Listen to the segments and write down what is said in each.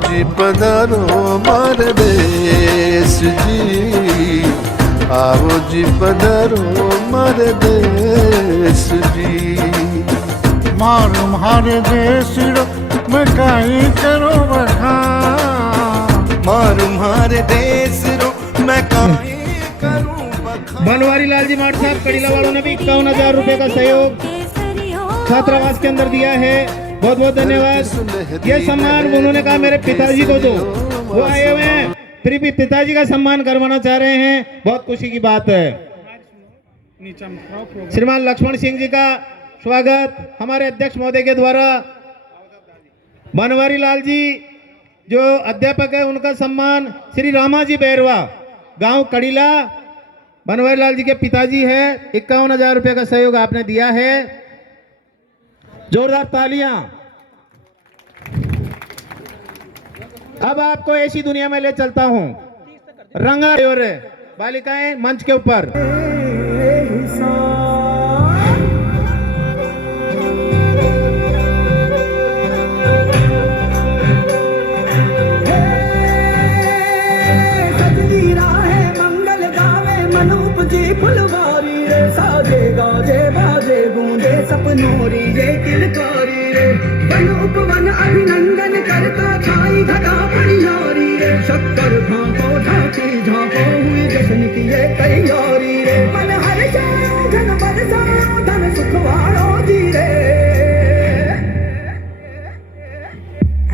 जी पधारो मारे देश जी, आओ जी पधारो मारे देश जी। मारू मारे देश रो मैं काई करो बखान, मारू मारे देश रो मैं काई करूं बखान। बनवारी लाल जी माठ साहब कड़ीला वालों ने भी 51,000 रुपए का सहयोग छात्रावास के अंदर दिया है, बहुत बहुत धन्यवाद। ये सम्मान उन्होंने कहा मेरे पिताजी को दो, वो आए हुए हैं, फिर भी पिताजी का सम्मान करवाना चाह रहे हैं, बहुत खुशी की बात है। श्रीमान लक्ष्मण सिंह जी का स्वागत हमारे अध्यक्ष महोदय के द्वारा। बनवारी लाल जी जो अध्यापक है उनका सम्मान श्री रामाजी बैरवा, गांव कड़ीला, बनवारी लाल जी के पिताजी है। 51,000 रुपए का सहयोग आपने दिया है, जोरदार तालियां। अब आपको ऐसी दुनिया में ले चलता हूं, रंगा और बालिकाएं मंच के ऊपर। फुलवारी रे साजे गाजे बाजे गूंजे सपनोरी ये किलकारी रे, वन उपवन अभिनंदन करता छाई घटा परियारी रे, शक्कर भांपो झांकी झांपो हुई जश्न की ये तैयारी रे, मन हर जाओ धन बरसाओ धन सुखवारो जी रे।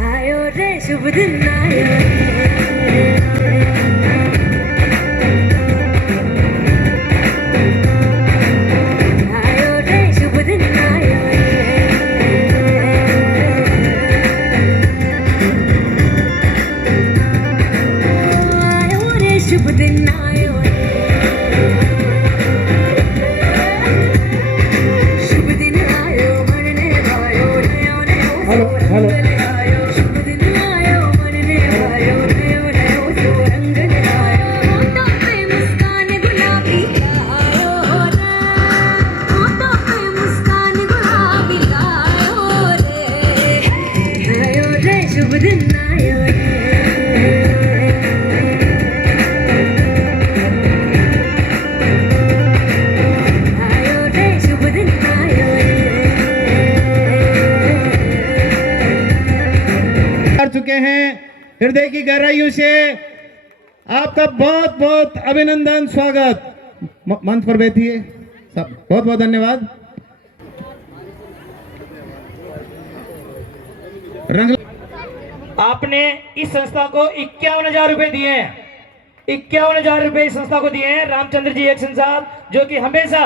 आयो रे शुभ दिन आयो चुके हैं। हृदय की गहराइयों से आपका बहुत बहुत अभिनंदन, स्वागत। मंच पर बैठिए सब, बहुत बहुत धन्यवाद। आपने इस संस्था को 51,000 रुपए दिए हैं, 51,000 रुपए इस संस्था को दिए हैं। रामचंद्र जी एक्शन साहब जो कि हमेशा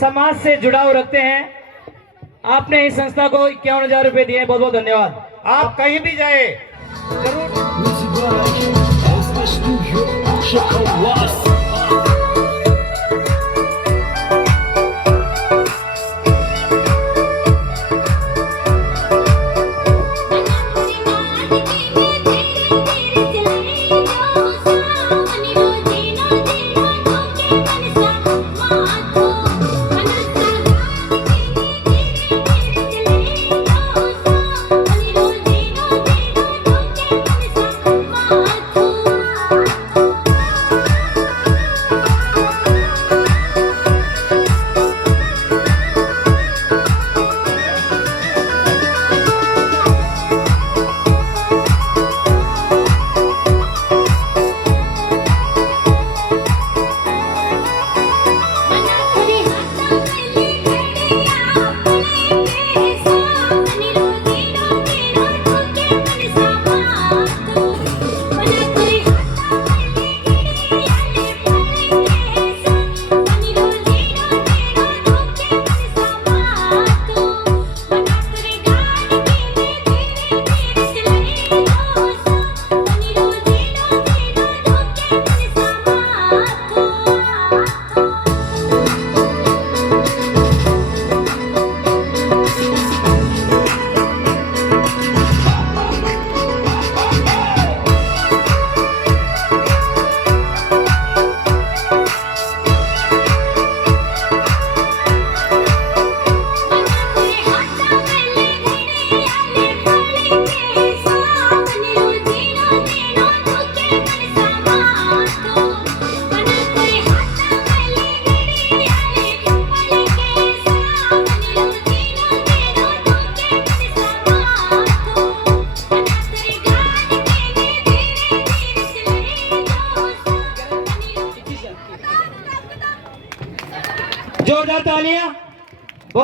समाज से जुड़ाव रखते हैं, आपने इस संस्था को 51,000 रुपए दिए, बहुत बहुत धन्यवाद। आप कहीं भी जाए जरूर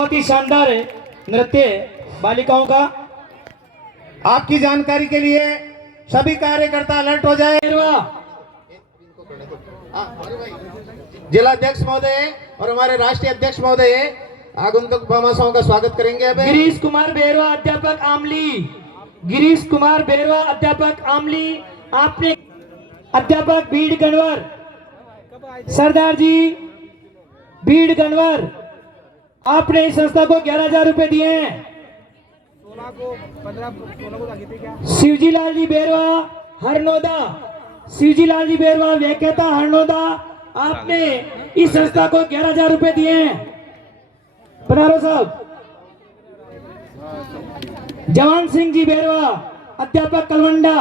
बहुत ही शानदार नृत्य बालिकाओं का। आपकी जानकारी के लिए सभी कार्यकर्ता अलर्ट हो जाए। जिला अध्यक्ष महोदय और हमारे राष्ट्रीय अध्यक्ष महोदय आगंतुक भामाशाहों का स्वागत करेंगे। अब गिरीश कुमार बेरवा अध्यापक आमली, गिरीश कुमार बेरवा अध्यापक आमली, आपने अध्यापक भीड़ गणवर, सरदार जी भीड़ गणवर, आपने इस संस्था को 11,000 रुपए दिए हैं। शिवजी लाल जी बेरवा हरनोदा, शिवजी लाल जी बेरवा व्याख्याता हरनोदा, आपने इस संस्था को 11,000 रुपए दिए हैं। पधारो साहब। जवान सिंह जी बेरवा अध्यापक कलवंडा,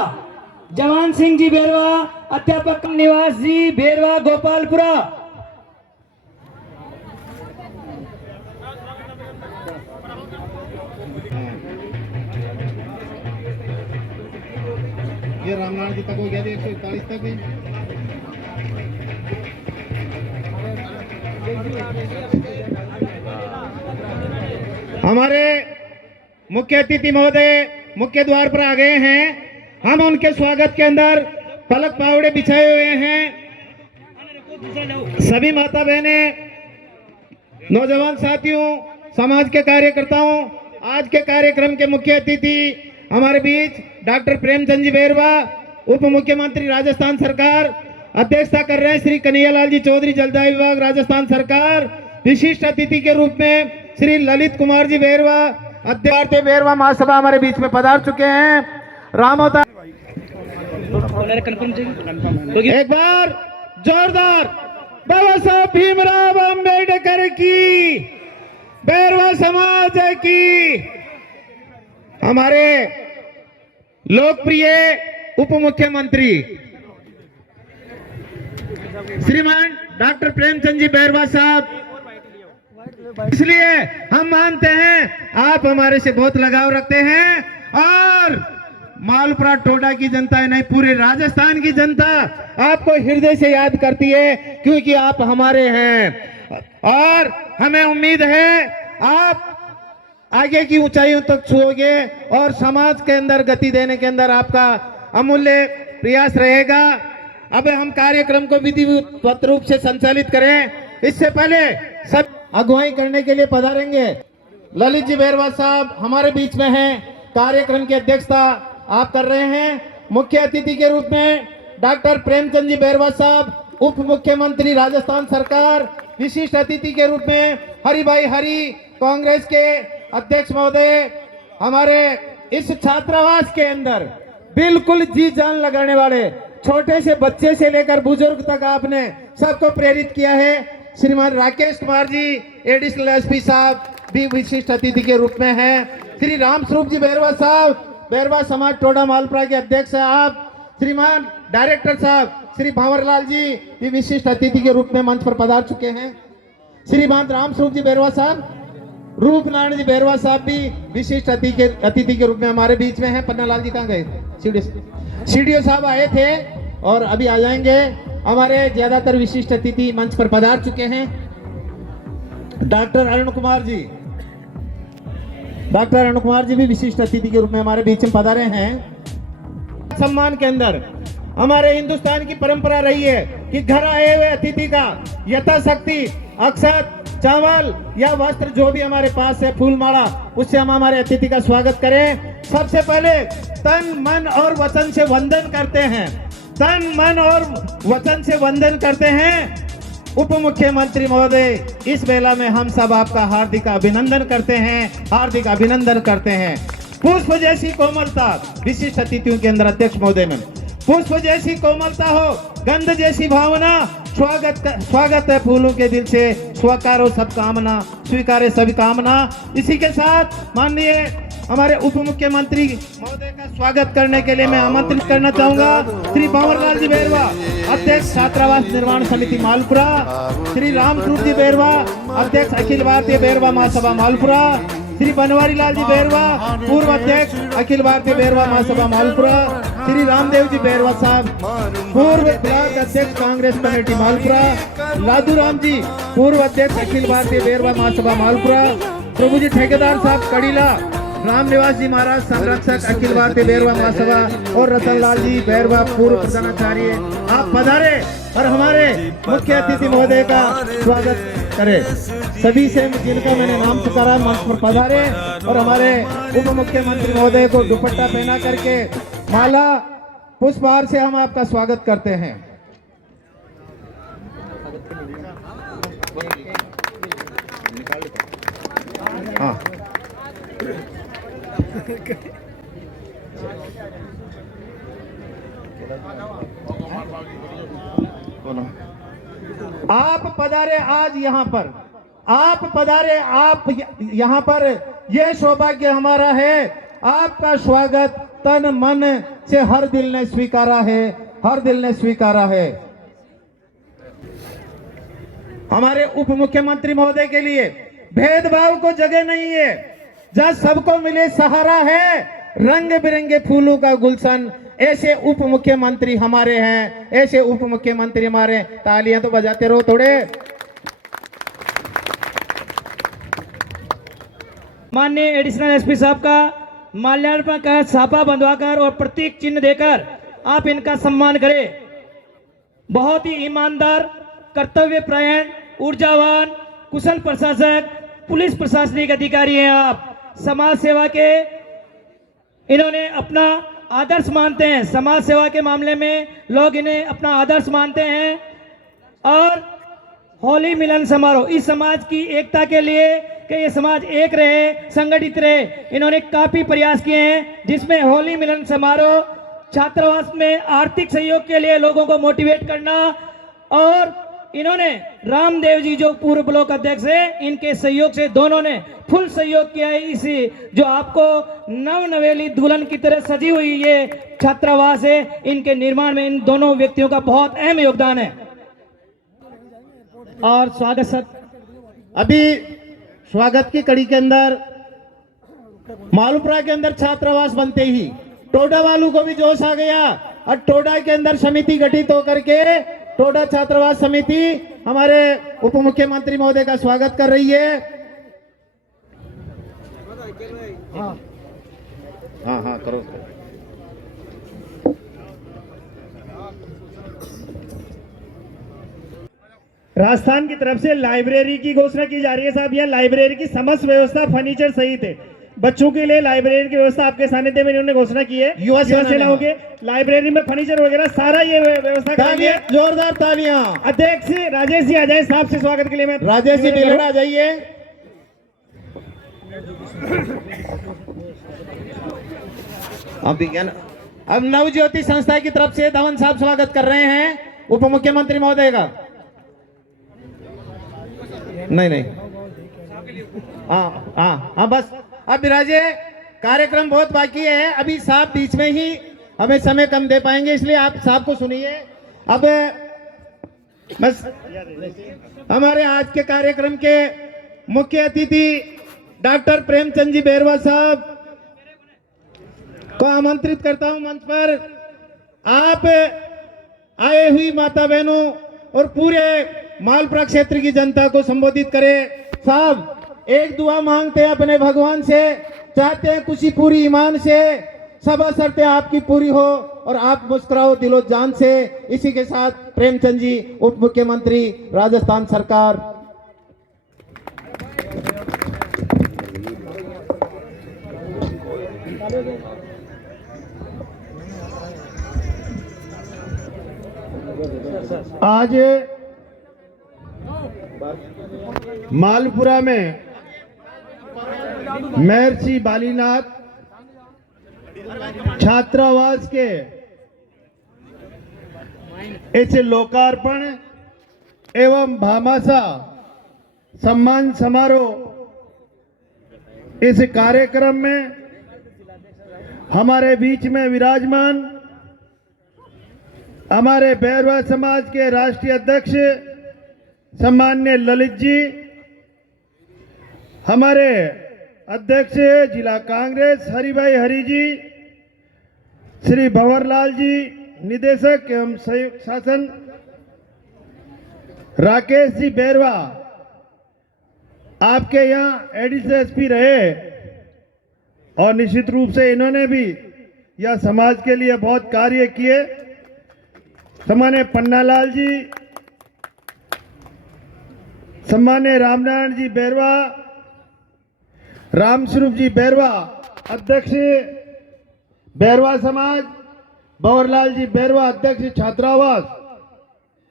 जवान सिंह जी बेरवा अध्यापक निवास जी बेरवा गोपालपुरा, ये रामनारायण जी तक हो गया 141 तक भी। हमारे मुख्य अतिथि महोदय मुख्य द्वार पर आ गए हैं। हम उनके स्वागत के अंदर पलक पावड़े बिछाए हुए हैं। सभी माता बहनें, नौजवान साथियों, समाज के कार्यकर्ताओं, आज के कार्यक्रम के मुख्य अतिथि हमारे बीच डॉक्टर प्रेमचंद जी बेरवा, उप मुख्यमंत्री राजस्थान सरकार, अध्यक्षता कर रहे हैं श्री कन्हैयालाल जी चौधरी, जलदाय विभाग राजस्थान सरकार। विशिष्ट अतिथि के रूप में श्री ललित कुमार जी बेरवा, अध्यक्ष बेरवा महासभा हमारे बीच में पधार चुके हैं। रामोता एक बार जोरदार बाबा साहब भीमराव अम्बेडकर की, बेरवा समाज की। हमारे लोकप्रिय उप मुख्यमंत्री श्रीमान डॉक्टर प्रेमचंद जी बेरवा साहब, इसलिए हम मानते हैं आप हमारे से बहुत लगाव रखते हैं और मालपुरा टोडा की जनता नहीं, पूरे राजस्थान की जनता आपको हृदय से याद करती है, क्योंकि आप हमारे हैं और हमें उम्मीद है आप आगे की ऊंचाइयों तक छुओगे और समाज के अंदर गति देने के अंदर आपका अमूल्य प्रयास रहेगा। अब हम कार्यक्रम को विधिवत रूप से संचालित करें। इससे पहले सब अगुवाई करने के लिए पधारेंगे ललित जी बेरवा साहब हमारे बीच में हैं। कार्यक्रम की अध्यक्षता आप कर रहे हैं। मुख्य अतिथि के रूप में डॉक्टर प्रेमचंद जी बेरवा साहब, उप मुख्यमंत्री राजस्थान सरकार। विशिष्ट अतिथि के रूप में हरिभाई हरि, कांग्रेस के अध्यक्ष महोदय। हमारे इस छात्रावास के अंदर बिल्कुल जी जान लगाने वाले, छोटे से बच्चे से लेकर बुजुर्ग तक आपने सबको प्रेरित किया है। श्रीमान राकेश कुमार जी एडिशनल एसपी साहब भी विशिष्ट अतिथि के रूप में हैं। श्री राम स्वरूप जी बेरवा साहब, बेरवा समाज टोडा मालपुरा के अध्यक्ष हैं आप। श्रीमान डायरेक्टर साहब श्री भंवरलाल जी भी विशिष्ट अतिथि के रूप में मंच पर पधार चुके हैं। श्रीमान राम स्वरूप जी बेरवा साहब, रूपनारायण जी बेरवा साहब भी विशिष्ट अतिथि के रूप में हमारे बीच में हैं। पन्नालाल जी कहाँ गए? सीडीओ साहब आए थे और अभी आ जाएंगे। हमारे ज्यादातर विशिष्ट अतिथि मंच पर पधार चुके हैं। डॉक्टर अरुण कुमार जी, डॉक्टर अरुण कुमार जी भी विशिष्ट अतिथि के रूप में हमारे बीच में पधारे हैं। सम्मान के अंदर हमारे हिंदुस्तान की परंपरा रही है कि घर आए हुए अतिथि का यथाशक्ति अक्षत, चावल या वस्त्र जो भी हमारे पास है, फूल माला, उससे हम हमारे अतिथि का स्वागत करें। सबसे पहले तन मन और वचन से वंदन करते हैं, तन मन और वचन से वंदन करते हैं। उप मुख्यमंत्री महोदय, इस बेला में हम सब आपका हार्दिक अभिनंदन करते हैं, हार्दिक अभिनंदन करते हैं। पुष्प जैसी कोमलता विशिष्ट अतिथियों के अंदर अध्यक्ष महोदय में पुष्प जैसी कोमलता हो, गंध जैसी भावना, स्वागत है फूलों के दिल से, स्वीकारो सब कामना, स्वीकारे सभी कामना। इसी के साथ माननीय हमारे उप मुख्यमंत्री महोदय का स्वागत करने के लिए मैं आमंत्रित करना चाहूंगा श्री भंवरलाल जी बेरवा, अध्यक्ष छात्रावास निर्माण समिति मालपुरा। श्री राम स्वरूप जी बेरवा, अध्यक्ष अखिल भारतीय बेरवा महासभा मालपुरा। श्री बनवारी लाल जी बेरवा, पूर्व अध्यक्ष अखिल भारतीय बेरवा महासभा मालपुरा। श्री रामदेव जी बेरवा साहब, पूर्व ब्लॉक अध्यक्ष कांग्रेस कमेटी मालपुरा। लादू राम जी, पूर्व अध्यक्ष अखिल भारतीय बेरवा महासभा मालपुरा। प्रभु जी ठेकेदार साहब कड़ीला, राम निवास जी महाराज संरक्षक अखिल भारतीय बैरवा महासभा और रतनलाल जी बैरवा पूर्व प्रधानाचार्य, आप पधारे और हमारे मुख्य अतिथि महोदय का स्वागत करें। सभी से जिनका मैंने नाम पुकारा मंच पर पधारे और हमारे उप मुख्यमंत्री महोदय को दुपट्टा पहना करके माला पुष्पहार से हम आपका स्वागत करते हैं। हाँ। आप पधारे आज यहाँ पर, आप पधारे, आप यहाँ पर, यह सौभाग्य हमारा है। आपका स्वागत तन मन से हर दिल ने स्वीकारा है, हर दिल ने स्वीकारा है। हमारे उप मुख्यमंत्री महोदय के लिए भेदभाव को जगह नहीं है, जहां सबको मिले सहारा है, रंग बिरंगे फूलों का गुलशन। ऐसे उप मुख्यमंत्री हमारे हैं, ऐसे उप मुख्यमंत्री हमारे। तालियां तो बजाते रहो थोड़े। माननीय एडिशनल एसपी साहब का माल्यार्पण कर, छापा बंधवाकर और प्रतीक चिन्ह देकर आप इनका सम्मान करें। बहुत ही ईमानदार, कर्तव्यपरायण, ऊर्जावान, कुशल प्रशासक, पुलिस प्रशासनिक अधिकारी हैं आप। समाज सेवा के इन्होंने अपना आदर्श मानते हैं, समाज सेवा के मामले में लोग इन्हें अपना आदर्श मानते हैं। और होली मिलन समारोह, इस समाज की एकता के लिए कि ये समाज एक रहे, संगठित रहे, इन्होंने काफी प्रयास किए हैं, जिसमें होली मिलन समारोह, छात्रावास में आर्थिक सहयोग के लिए लोगों को मोटिवेट करना, और इन्होंने रामदेव जी जो पूर्व ब्लॉक अध्यक्ष है, इनके सहयोग से दोनों ने फुल सहयोग किया है। इसी जो आपको नवनवेली दुल्हन की तरह सजी हुई ये छात्रावास है, इनके निर्माण में इन दोनों व्यक्तियों का बहुत अहम योगदान है। और स्वागत, अभी स्वागत की कड़ी के अंदर मालूपुरा के अंदर छात्रावास बनते ही टोडा वालों को भी जोश आ गया और टोडा के अंदर समिति गठित होकर के टोडा छात्रावास समिति हमारे उप मुख्यमंत्री महोदय का स्वागत कर रही है। हाँ हाँ हाँ करो। राजस्थान की तरफ से लाइब्रेरी की घोषणा की जा रही है साहब। यह लाइब्रेरी की समस्त व्यवस्था, फर्नीचर सहित है। बच्चों के लिए लाइब्रेरी की व्यवस्था आपके सानिध्य में इन्होंने घोषणा की है। युवा सेनाओं के लाइब्रेरी में फर्नीचर वगैरह सारा ये व्यवस्था करेंगे। जोरदार तालियां। अध्यक्ष राजेश जी आ जाए साहब से स्वागत के लिए। मैं राजेश जी बिलड़ा आ जाइए। अब नवज्योति संस्था की तरफ से धवन साहब स्वागत कर रहे हैं उप मुख्यमंत्री महोदय का। नहीं हाँ हाँ हाँ बस अब विराजे, कार्यक्रम बहुत बाकी है, अभी साहब बीच में ही हमें समय कम दे पाएंगे, इसलिए आप साहब को सुनिए। अब बस हमारे आज के कार्यक्रम के मुख्य अतिथि डॉक्टर प्रेमचंद जी बैरवा साहब को आमंत्रित करता हूं मंच पर। आप आए हुई माता बहनों और पूरे मालपुरा क्षेत्र की जनता को संबोधित करें। साहब एक दुआ मांगते हैं अपने भगवान से, चाहते हैं खुशी पूरी ईमान से, सब शर्तें आपकी पूरी हो और आप मुस्कुराओ दिलो जान से। इसी के साथ प्रेमचंद जी उप मुख्यमंत्री राजस्थान सरकार। आज मालपुरा में महर्षि बालीनाथ छात्रावास के इस लोकार्पण एवं भामाशाह सम्मान समारोह इस कार्यक्रम में हमारे बीच में विराजमान हमारे बैरवा समाज के राष्ट्रीय अध्यक्ष सम्मान्य ललित जी, हमारे अध्यक्ष जिला कांग्रेस हरिभाई हरि जी, श्री भंवरलाल जी निदेशक एवं संयुक्त शासन, राकेश जी बैरवा आपके यहाँ एडिशनल एसपी रहे और निश्चित रूप से इन्होंने भी यह समाज के लिए बहुत कार्य किए। सम्मान्य पन्नालाल जी, सम्मान्य रामनारायण जी बैरवा, रामस्वरूप जी बैरवा अध्यक्ष बैरवा समाज, भंवरलाल जी बैरवा अध्यक्ष छात्रावास,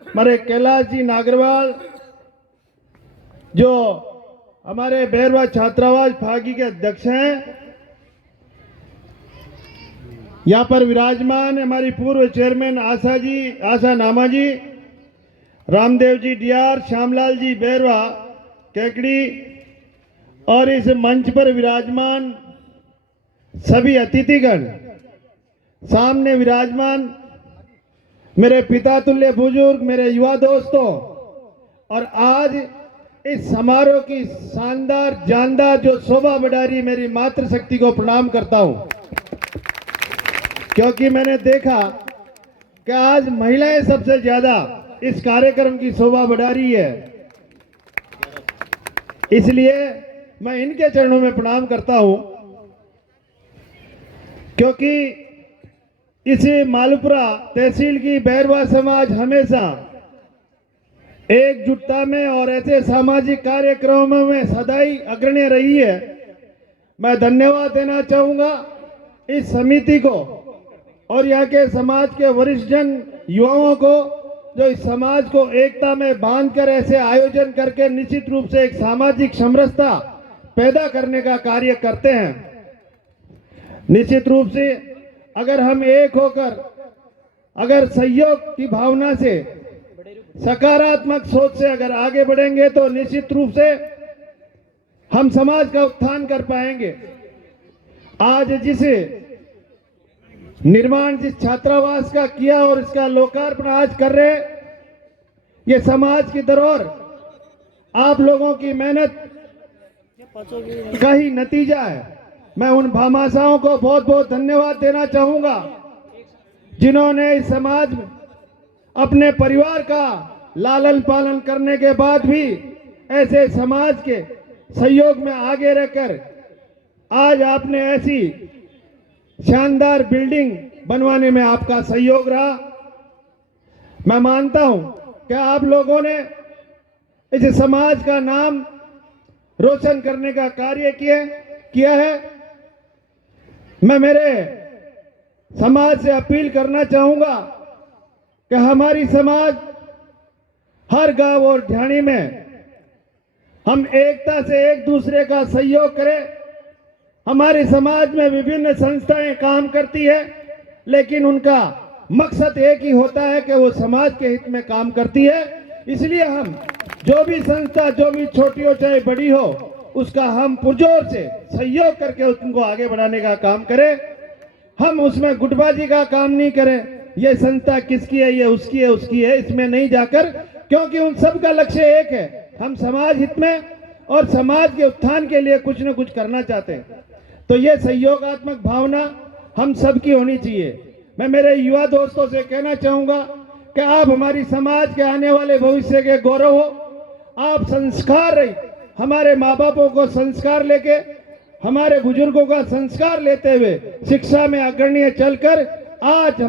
हमारे कैलाश जी नागरवाल जो हमारे बैरवा छात्रावास फागी के अध्यक्ष हैं, यहाँ पर विराजमान हमारी पूर्व चेयरमैन आशा नामा जी, रामदेव जी डीआर, श्यामलाल जी बैरवा केकड़ी और इस मंच पर विराजमान सभी अतिथिगण, सामने विराजमान मेरे पिता तुल्य बुजुर्ग, मेरे युवा दोस्तों, और आज इस समारोह की शानदार जानदार जो शोभा बढ़ा रही मेरी मातृशक्ति को प्रणाम करता हूं, क्योंकि मैंने देखा कि आज महिलाएं सबसे ज्यादा इस कार्यक्रम की शोभा बढ़ा रही है, इसलिए मैं इनके चरणों में प्रणाम करता हूं। क्योंकि इस मालपुरा तहसील की बैरवा समाज हमेशा एकजुटता में और ऐसे सामाजिक कार्यक्रमों में सदाई अग्रणी रही है। मैं धन्यवाद देना चाहूंगा इस समिति को और यहाँ के समाज के वरिष्ठ जन युवाओं को, जो इस समाज को एकता में बांधकर ऐसे आयोजन करके निश्चित रूप से एक सामाजिक समरसता पैदा करने का कार्य करते हैं। निश्चित रूप से अगर हम एक होकर, अगर सहयोग की भावना से, सकारात्मक सोच से अगर आगे बढ़ेंगे तो निश्चित रूप से हम समाज का उत्थान कर पाएंगे। आज जिस निर्माण जिस छात्रावास का किया और इसका लोकार्पण आज कर रहे, ये समाज की धरोहर आप लोगों की मेहनत का ही नतीजा है। मैं उन भामाशाहों को बहुत बहुत धन्यवाद देना चाहूंगा जिन्होंने इस समाज में अपने परिवार का लालन पालन करने के बाद भी ऐसे समाज के सहयोग में आगे रहकर आज आपने ऐसी शानदार बिल्डिंग बनवाने में आपका सहयोग रहा। मैं मानता हूं कि आप लोगों ने इस समाज का नाम रोशन करने का कार्य किया है। मैं मेरे समाज से अपील करना चाहूंगा कि हमारी समाज हर गांव और ढाणी में हम एकता से एक दूसरे का सहयोग करें। हमारे समाज में विभिन्न संस्थाएं काम करती है, लेकिन उनका मकसद एक ही होता है कि वो समाज के हित में काम करती है। इसलिए हम जो भी संस्था, जो भी छोटी हो चाहे बड़ी हो, उसका हम पुरजोर से सहयोग करके उनको आगे बढ़ाने का काम करें। हम उसमें गुटबाजी का काम नहीं करें, ये संस्था किसकी है, ये उसकी है, उसकी है, इसमें नहीं जाकर, क्योंकि उन सब का लक्ष्य एक है, हम समाज हित में और समाज के उत्थान के लिए कुछ न कुछ करना चाहते हैं। तो ये सहयोगात्मक भावना हम सबकी होनी चाहिए। मैं मेरे युवा दोस्तों से कहना चाहूंगा कि आप हमारी समाज के आने वाले भविष्य के गौरव हो। आप संस्कार रही, हमारे माँ बापों को संस्कार लेके, हमारे बुजुर्गों का संस्कार लेते हुए शिक्षा में अग्रणी चलकर आज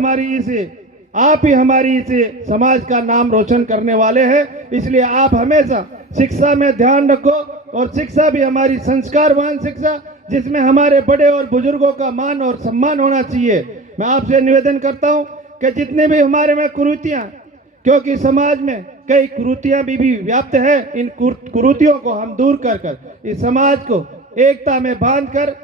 आप ही हमारी इस समाज का नाम रोशन करने वाले हैं। इसलिए आप हमेशा शिक्षा में ध्यान रखो, और शिक्षा भी हमारी संस्कारवान शिक्षा, जिसमें हमारे बड़े और बुजुर्गों का मान और सम्मान होना चाहिए। मैं आपसे निवेदन करता हूं कि जितने भी हमारे में कुरीतियां, क्योंकि समाज में कई कुरीतियां भी व्याप्त है, इन कुरीतियों को हम दूर कर इस समाज को एकता में बांधकर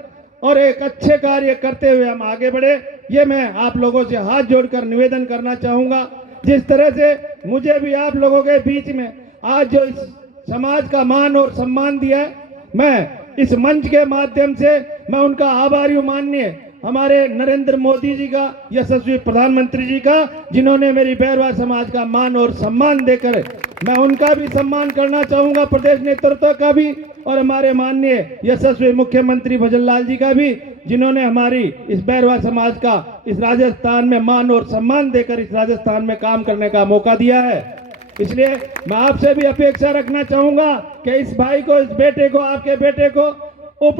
और एक अच्छे कार्य करते हुए हम आगे बढ़े। ये मैं आप लोगों से हाथ जोड़कर निवेदन करना चाहूंगा। जिस तरह से मुझे भी आप लोगों के बीच में आज जो इस समाज का मान और सम्मान दिया है, मैं इस मंच के माध्यम से मैं उनका आभारी हूं, माननीय हमारे नरेंद्र मोदी जी का, यशस्वी प्रधानमंत्री जी का, जिन्होंने मेरी बैरवा समाज का मान और सम्मान देकर, मैं उनका भी सम्मान करना चाहूंगा, प्रदेश नेतृत्व का भी, और हमारे माननीय यशस्वी मुख्यमंत्री भजनलाल जी का भी, जिन्होंने हमारी इस बैरवा समाज का इस राजस्थान में मान और सम्मान देकर इस राजस्थान में काम करने का मौका दिया है। इसलिए मैं आपसे भी अपेक्षा रखना चाहूंगा कि इस भाई को, इस बेटे को, आपके बेटे को उप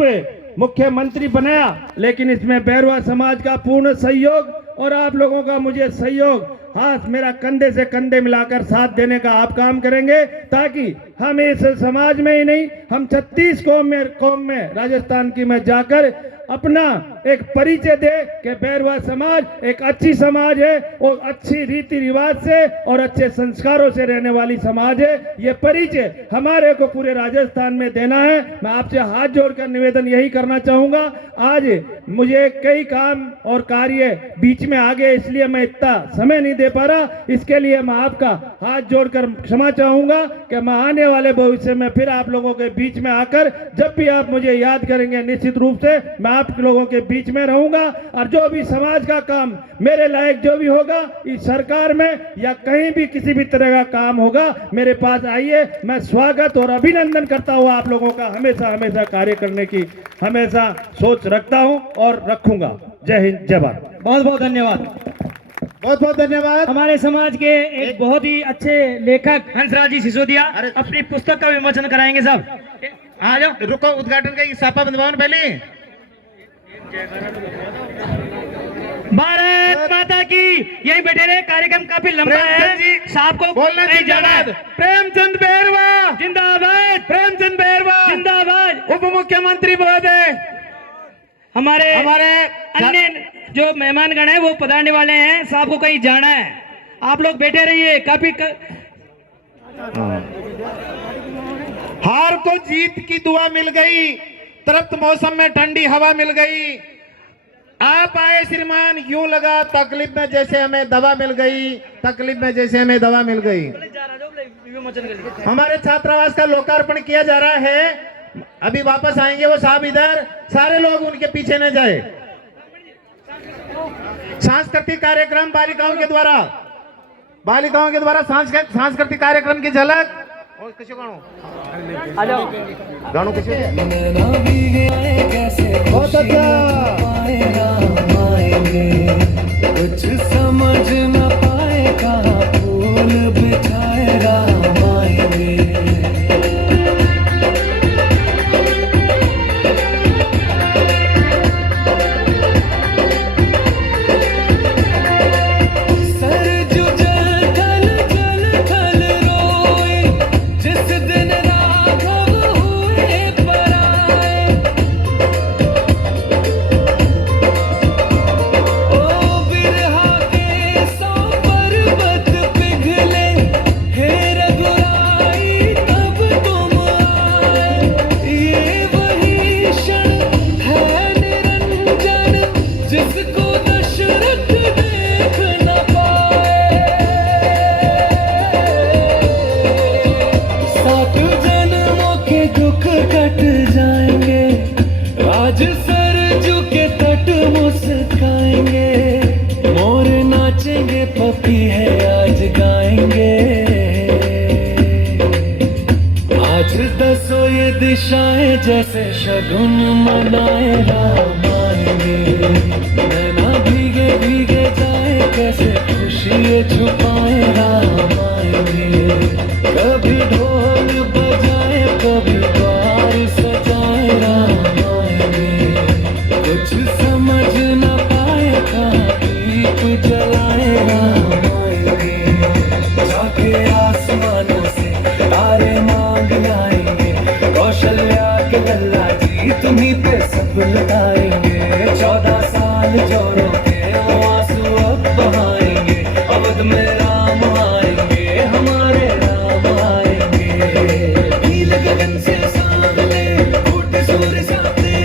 मुख्यमंत्री बनाया, लेकिन इसमें बैरवा समाज का पूर्ण सहयोग और आप लोगों का मुझे सहयोग, हाथ मेरा कंधे से कंधे मिलाकर साथ देने का आप काम करेंगे, ताकि हम इस समाज में ही नहीं, हम 36 कौम में राजस्थान की में जाकर अपना एक परिचय दे कि बैरवा समाज एक अच्छी समाज है और अच्छी रीति रिवाज से और अच्छे संस्कारों से रहने वाली समाज है। ये परिचय हमारे को पूरे राजस्थान में देना है। मैं आपसे हाथ जोड़कर निवेदन यही करना चाहूंगा। आज मुझे कई काम और कार्य बीच में आ गए, इसलिए मैं इतना समय नहीं दे पा रहा। इसके लिए मैं आपका हाथ जोड़कर क्षमा चाहूंगा कि मैं आने वाले भविष्य में फिर आप लोगों के बीच में आकर जब भी आप मुझे याद करेंगे, निश्चित रूप से मैं आप लोगों के बीच में रहूंगा और जो भी समाज का काम मेरे लायक जो भी होगा, इस सरकार में या कहीं भी किसी भी तरह का काम होगा, मेरे पास आइए। मैं स्वागत और अभिनंदन करता हूं आप लोगों का। हमेशा हमेशा कार्य करने की हमेशा सोच रखता हूं और रखूंगा। जय हिंद, जय भारत। बहुत बहुत धन्यवाद। बहुत बहुत धन्यवाद। हमारे समाज के एक बहुत ही अच्छे लेखक हंसराज जी सिसोदिया अपनी पुस्तक का विमोचन कराएंगे। साहब आ जाओ। रुको, उद्घाटन का साफा बंधवाओ पहले। भारत माता की। यही बैठे रहे, कार्यक्रम काफी लंबा है, साहब को बोलना नहीं जाना है। प्रेमचंद बैरवा जिंदाबाद, प्रेमचंद बैरवा जिंदाबाद। उप मुख्यमंत्री महोदय। हमारे अन्य जो मेहमानगण है वो पधारने वाले हैं, साहब को कहीं जाना है। आप लोग बैठे रहिए। काफी हार को जीत की दुआ मिल गई, तृप्त मौसम में ठंडी हवा मिल गई। आप आए श्रीमान, यूं लगा तकलीफ में जैसे हमें दवा मिल गई, तकलीफ में जैसे हमें दवा मिल गई। हमारे छात्रावास का लोकार्पण किया जा रहा है, अभी वापस आएंगे वो साहब इधर। सारे लोग उनके पीछे न जाए। सांस्कृतिक कार्यक्रम बालिकाओं के द्वारा सांस्कृतिक कार्यक्रम की झलक। और किसी गानों किसी बहुत अच्छा। कुछ समझ न पाए कहाँ फूल बिछाए राम आएंगे। दिशाएं जैसे शगुन मनाए राम आएंगे। नैना भीगे भीगे जाए कैसे खुशी छुपाए राम आएंगे। कभी ढोल बजाए कभी द्वार सजाए राम आएंगे। कुछ समझ न पाए कहाँ दीप जलाए राम आएंगे। जाके आसमानों से तारे मांग लाएंगे। कौशल्या के लल्ला जी तुम्हीं पे सब लुटाएंगे। 14 साल जोरों के आंसू अब बहाएंगे। अवध में राम आएंगे, हमारे राम आएंगे। नील गगन से सामने फूटे सूर्य सामने,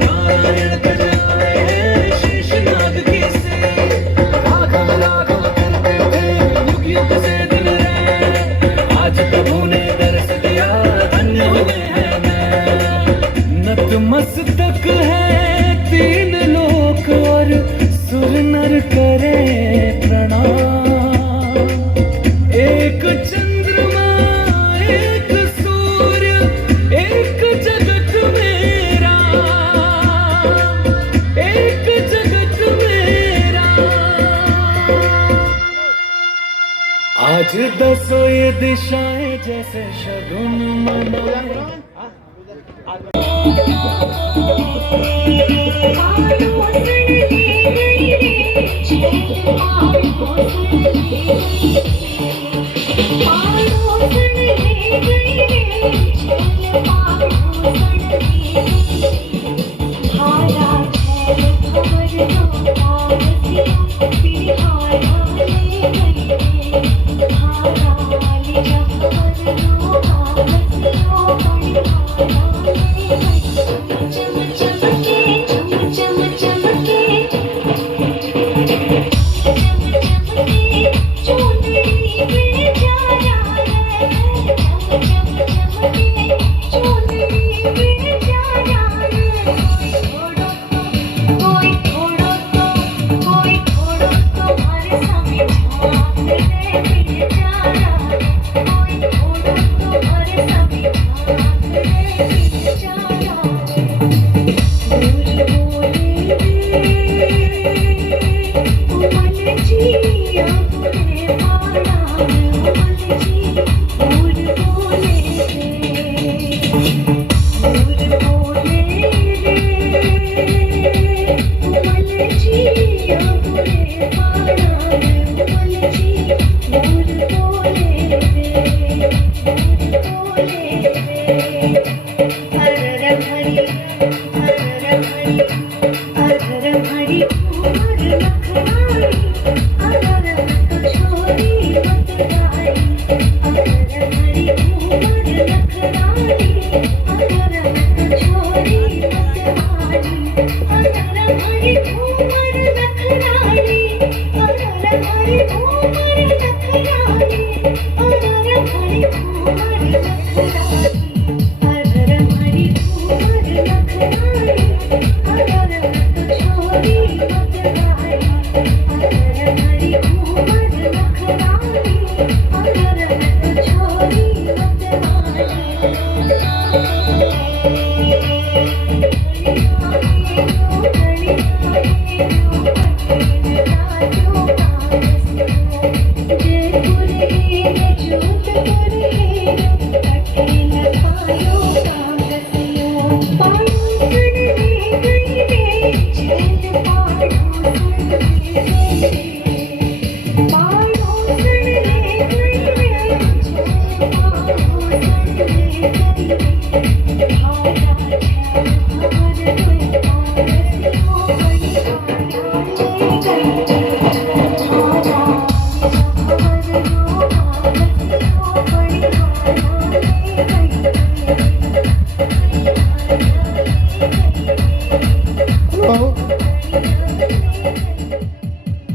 नारायण कजाए शेषनाग की से। राघव राघव करते थे युग युग से दिन रहे। आज प्रभु ने दर्श दिया, धन्य हुए हैं मैं। नतमस्तक है तीन लोक और सुर नर करे प्रणाम। एक चंद्रमा एक सूर्य एक जगत मेरा, एक जगत मेरा। आज दसो ये दिशाएं जैसे शगुन मना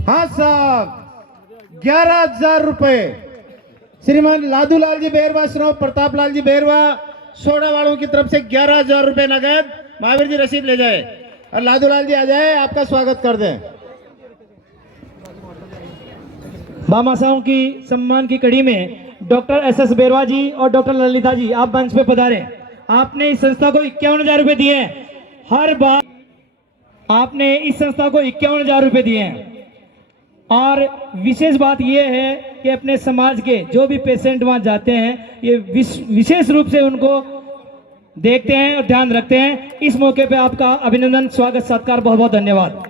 हाँ साहब 11,000 रुपए श्रीमान लादूलाल जी बेरवा, श्री प्रताप लाल जी बेरवा, सोडा वालों की तरफ से 11,000 रुपए नगद। महावीर जी रसीद ले जाए और लादूलाल जी आ जाए, आपका स्वागत कर दें। भामाशाहों की सम्मान की कड़ी में डॉक्टर एस बेरवा जी और डॉक्टर ललिता जी आप मंच पे पधारें। आपने इस संस्था को 51,000 रुपए दिए हैं। हर बार आपने इस संस्था को 51,000 रुपए दिए हैं और विशेष बात यह है कि अपने समाज के जो भी पेशेंट वहां जाते हैं ये विशेष रूप से उनको देखते हैं और ध्यान रखते हैं। इस मौके पे आपका अभिनंदन, स्वागत, सत्कार, बहुत बहुत धन्यवाद।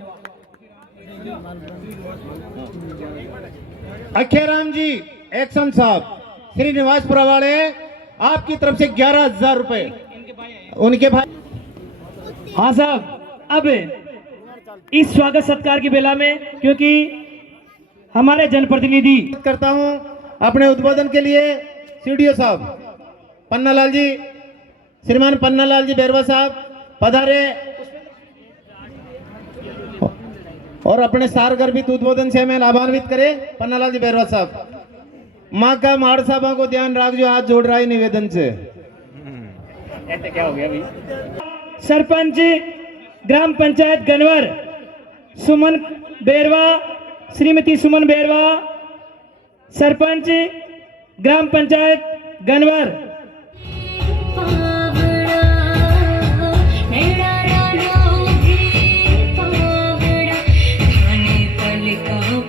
अखेराम जी एक्शन साहब श्रीनिवासपुरा वाले, आपकी तरफ से 11,000 रुपए उनके भाई। हाँ साहब, अब इस स्वागत सत्कार की बेला में क्योंकि हमारे जनप्रतिनिधि करता हूं अपने उद्बोधन के लिए सीडीओ साहब पन्नालाल जी, श्रीमान पन्नालाल जी बेरवा साहब पधारे और अपने सारगर्भित उद्बोधन से हमें लाभान्वित करें। पन्नालाल जी बेरवा साहब, माँ का माड़ साहबा को ध्यान रख जो हाथ जोड़ रहा है निवेदन से। ऐसे क्या हो गया भाई? सरपंच ग्राम पंचायत गनवर सुमन बेरवा, श्रीमती सुमन बेरवा, सरपंच ग्राम पंचायत गनवर।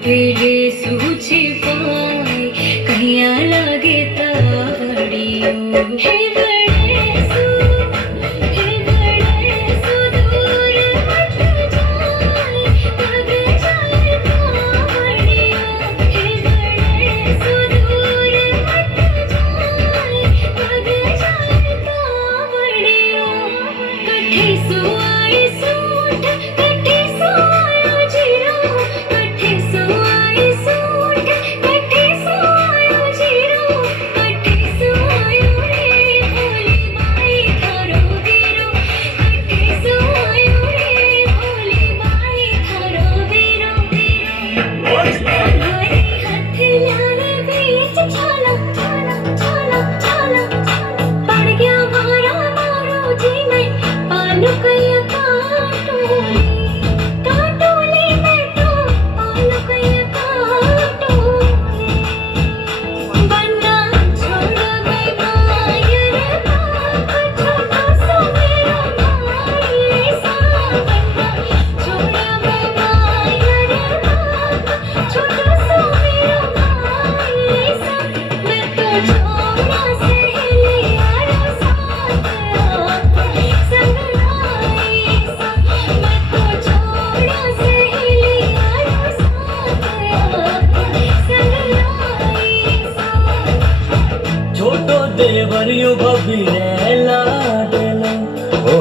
पहले सूझ पाए कहीं हे गणेश दूर हट जाए लग जाए कावड़िया हे गणेश दूर हट जाए लग जाए कावड़िया कठे सुआए सूट कठे सुआयो जीरो कठे सुआए सूट कठे सुआयो जीरो कठे सुआयो रे भोली माई थारो वीरो कठे सुआयो रे भोली माई थारो वीरो हमारे हाथ लाने बीच छाला छाला छाला छाला पड़ गया मारा मारो जी मैं पालू कैया काटोली मैं तो पालू कैया काटोली बन्ना छोड़ मैं मायर बाप छोटा सा मेरा माई सा बन्ना छोड़ मैं मायर बाप छोटा सा मेरा माई सा मैं तो छोड़ा से लिया साथ आके संग लाई सा मैं तो छोड़ा से लिया साथ आके संग लाई सा छोटो देवरियो भाभी रे लाडलो ओ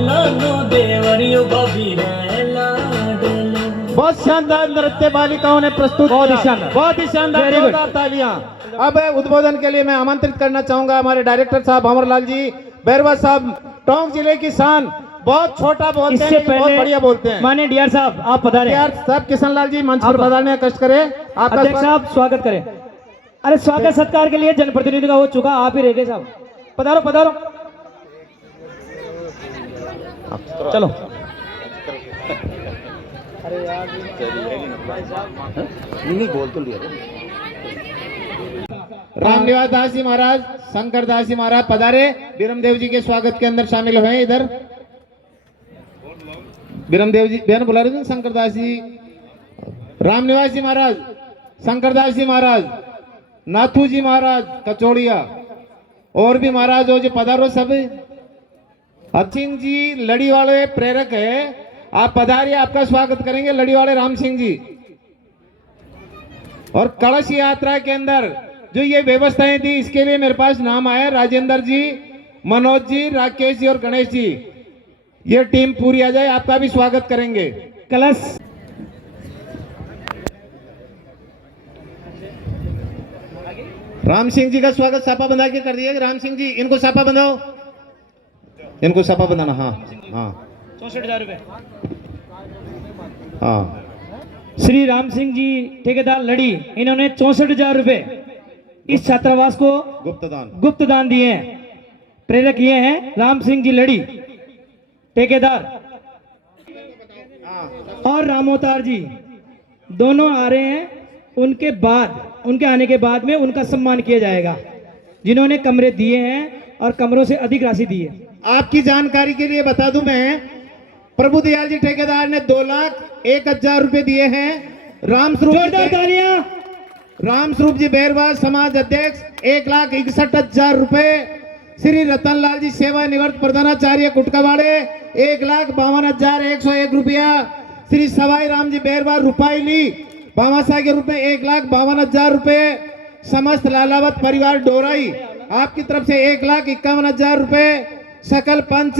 नानो देवरियो भाभी रे लाडलो। बहुत शानदार नृत्य बालिकाओं ने प्रस्तुत बहुत ही किया। शानदार। बहुत ही शानदार Very good। जोरदार तालियां। अब उद्बोधन के लिए मैं आमंत्रित करना चाहूंगा हमारे डायरेक्टर साहब भंवरलाल जी बैरवा साहब। टोंक जिले की शान, बहुत छोटा बोलते इससे हैं लेकिन बहुत बढ़िया बोलते पहले हैं। माननीय डीआर साहब आप पधारे। यार साहब किशन लाल जी मंच पर आप- पधारने का कष्ट करें। आपका अध्यक्ष स्वागत। साहब स्वागत करें। अरे स्वागत सत्कार के लिए जनप्रतिनिधि का हो चुका, आप ही रह गए साहब। पधारो पधारो चलो। रामनिवास दास जी महाराज, शंकर दास जी महाराज पधारे। बीरमदेव जी के स्वागत के अंदर शामिल हुए इधर। बीरमदेव जी बहन बुला रहे थे, शंकर दास जी, रामनिवास जी महाराज, शंकर दास जी महाराज, नाथू जी महाराज कचौड़िया, और भी महाराज हो जो पधारो सब। हरसिंह जी लड़ी वाले प्रेरक है, आप पधारिए, आपका स्वागत करेंगे लड़ी वाले राम सिंह जी। और कलश यात्रा के अंदर जो ये व्यवस्थाएं थी इसके लिए मेरे पास नाम आया, राजेंद्र जी, मनोज जी, राकेश जी और गणेश जी। ये टीम पूरी आ जाए, आपका भी स्वागत करेंगे। कलश राम सिंह जी का स्वागत सापा बंधा के कर दिया। राम सिंह जी इनको सापा बंधाओ, इनको सापा बंधाना। हाँ हाँ 64,000 रुपए। हाँ श्री राम सिंह जी ठेकेदार लड़ी, इन्होंने 64,000 रुपए इस छात्रावास को गुप्त दान दिए हैं। प्रेरक ये हैं राम सिंह जी लड़ी ठेकेदार, और रामोतार जी दोनों आ रहे हैं। उनके बाद, उनके आने के बाद में उनका सम्मान किया जाएगा जिन्होंने कमरे दिए हैं और कमरों से अधिक राशि दी है। आपकी जानकारी के लिए बता दूं मैं, प्रभु दयाल जी ठेकेदार ने 2,01,000 रुपए दिए हैं। जोरदार तालियां। राम स्वरूप जी बैरवा समाज अध्यक्ष 1,61,000 रुपए। श्री रतनलाल जी सेवा निवृत्त प्रधानाचार्य कुटकावाड़े 1,52,101 रुपया। श्री सवाई राम जी बैरवा रुपाईली बामासा के रूप में 1,52,000 रुपए। समस्त लालावत परिवार डोराई आपकी तरफ से 1,51,000 रुपए। सकल पंच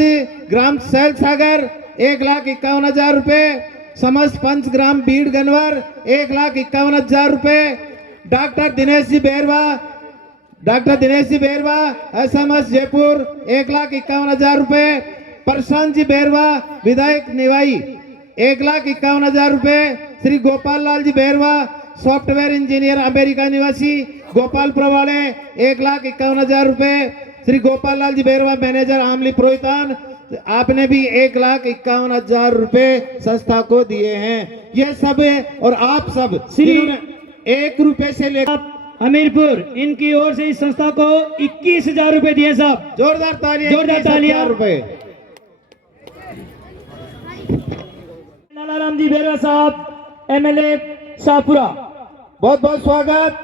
ग्राम सैल सागर 1,51,000 रुपए। समस्त पंच ग्राम बीड़ गनवर 1,51,000 रुपए। डॉक्टर दिनेश जी बैरवा एसएमएस जयपुर 1,51,000 रुपए। प्रशांत जी बैरवा विधायक निवाई 1,51,000 रुपए। Shri Gopal Lal ji Bairwa software engineer America निवासी गोपाल प्रवाड़े 1,51,000 रुपए। श्री गोपाल लाल जी बैरवा मैनेजर आमली प्रोहितान, आपने भी 1,51,000 रुपए संस्था को दिए हैं। ये सब और आप सब जिन्होंने 1 रुपए से लेकर हमीरपुर, इनकी ओर से इस संस्था को 21,000 रुपए दिए साहब। जोरदार तालियां। जोरदार तालियां। रुपए। लालाराम जी बैरवा साहब एमएलए शाहपुरा, बहुत बहुत स्वागत।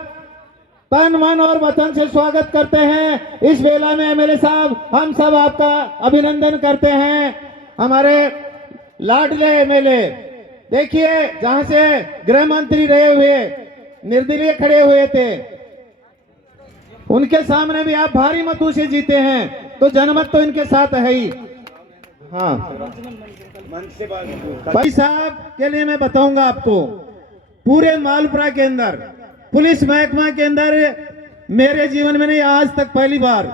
तन मन और वचन से स्वागत करते हैं। इस बेला में एमएलए साहब हम सब आपका अभिनंदन करते हैं। हमारे लाडले एमएलए, देखिए जहां से गृह मंत्री रहे हुए निर्दलीय खड़े हुए थे, उनके सामने भी आप भारी मतों से जीते हैं, तो जनमत तो इनके साथ है ही। हाँ भाई साहब के लिए मैं बताऊंगा आपको, पूरे मालपुरा के अंदर पुलिस महकमा के अंदर मेरे जीवन में नहीं, आज तक पहली बार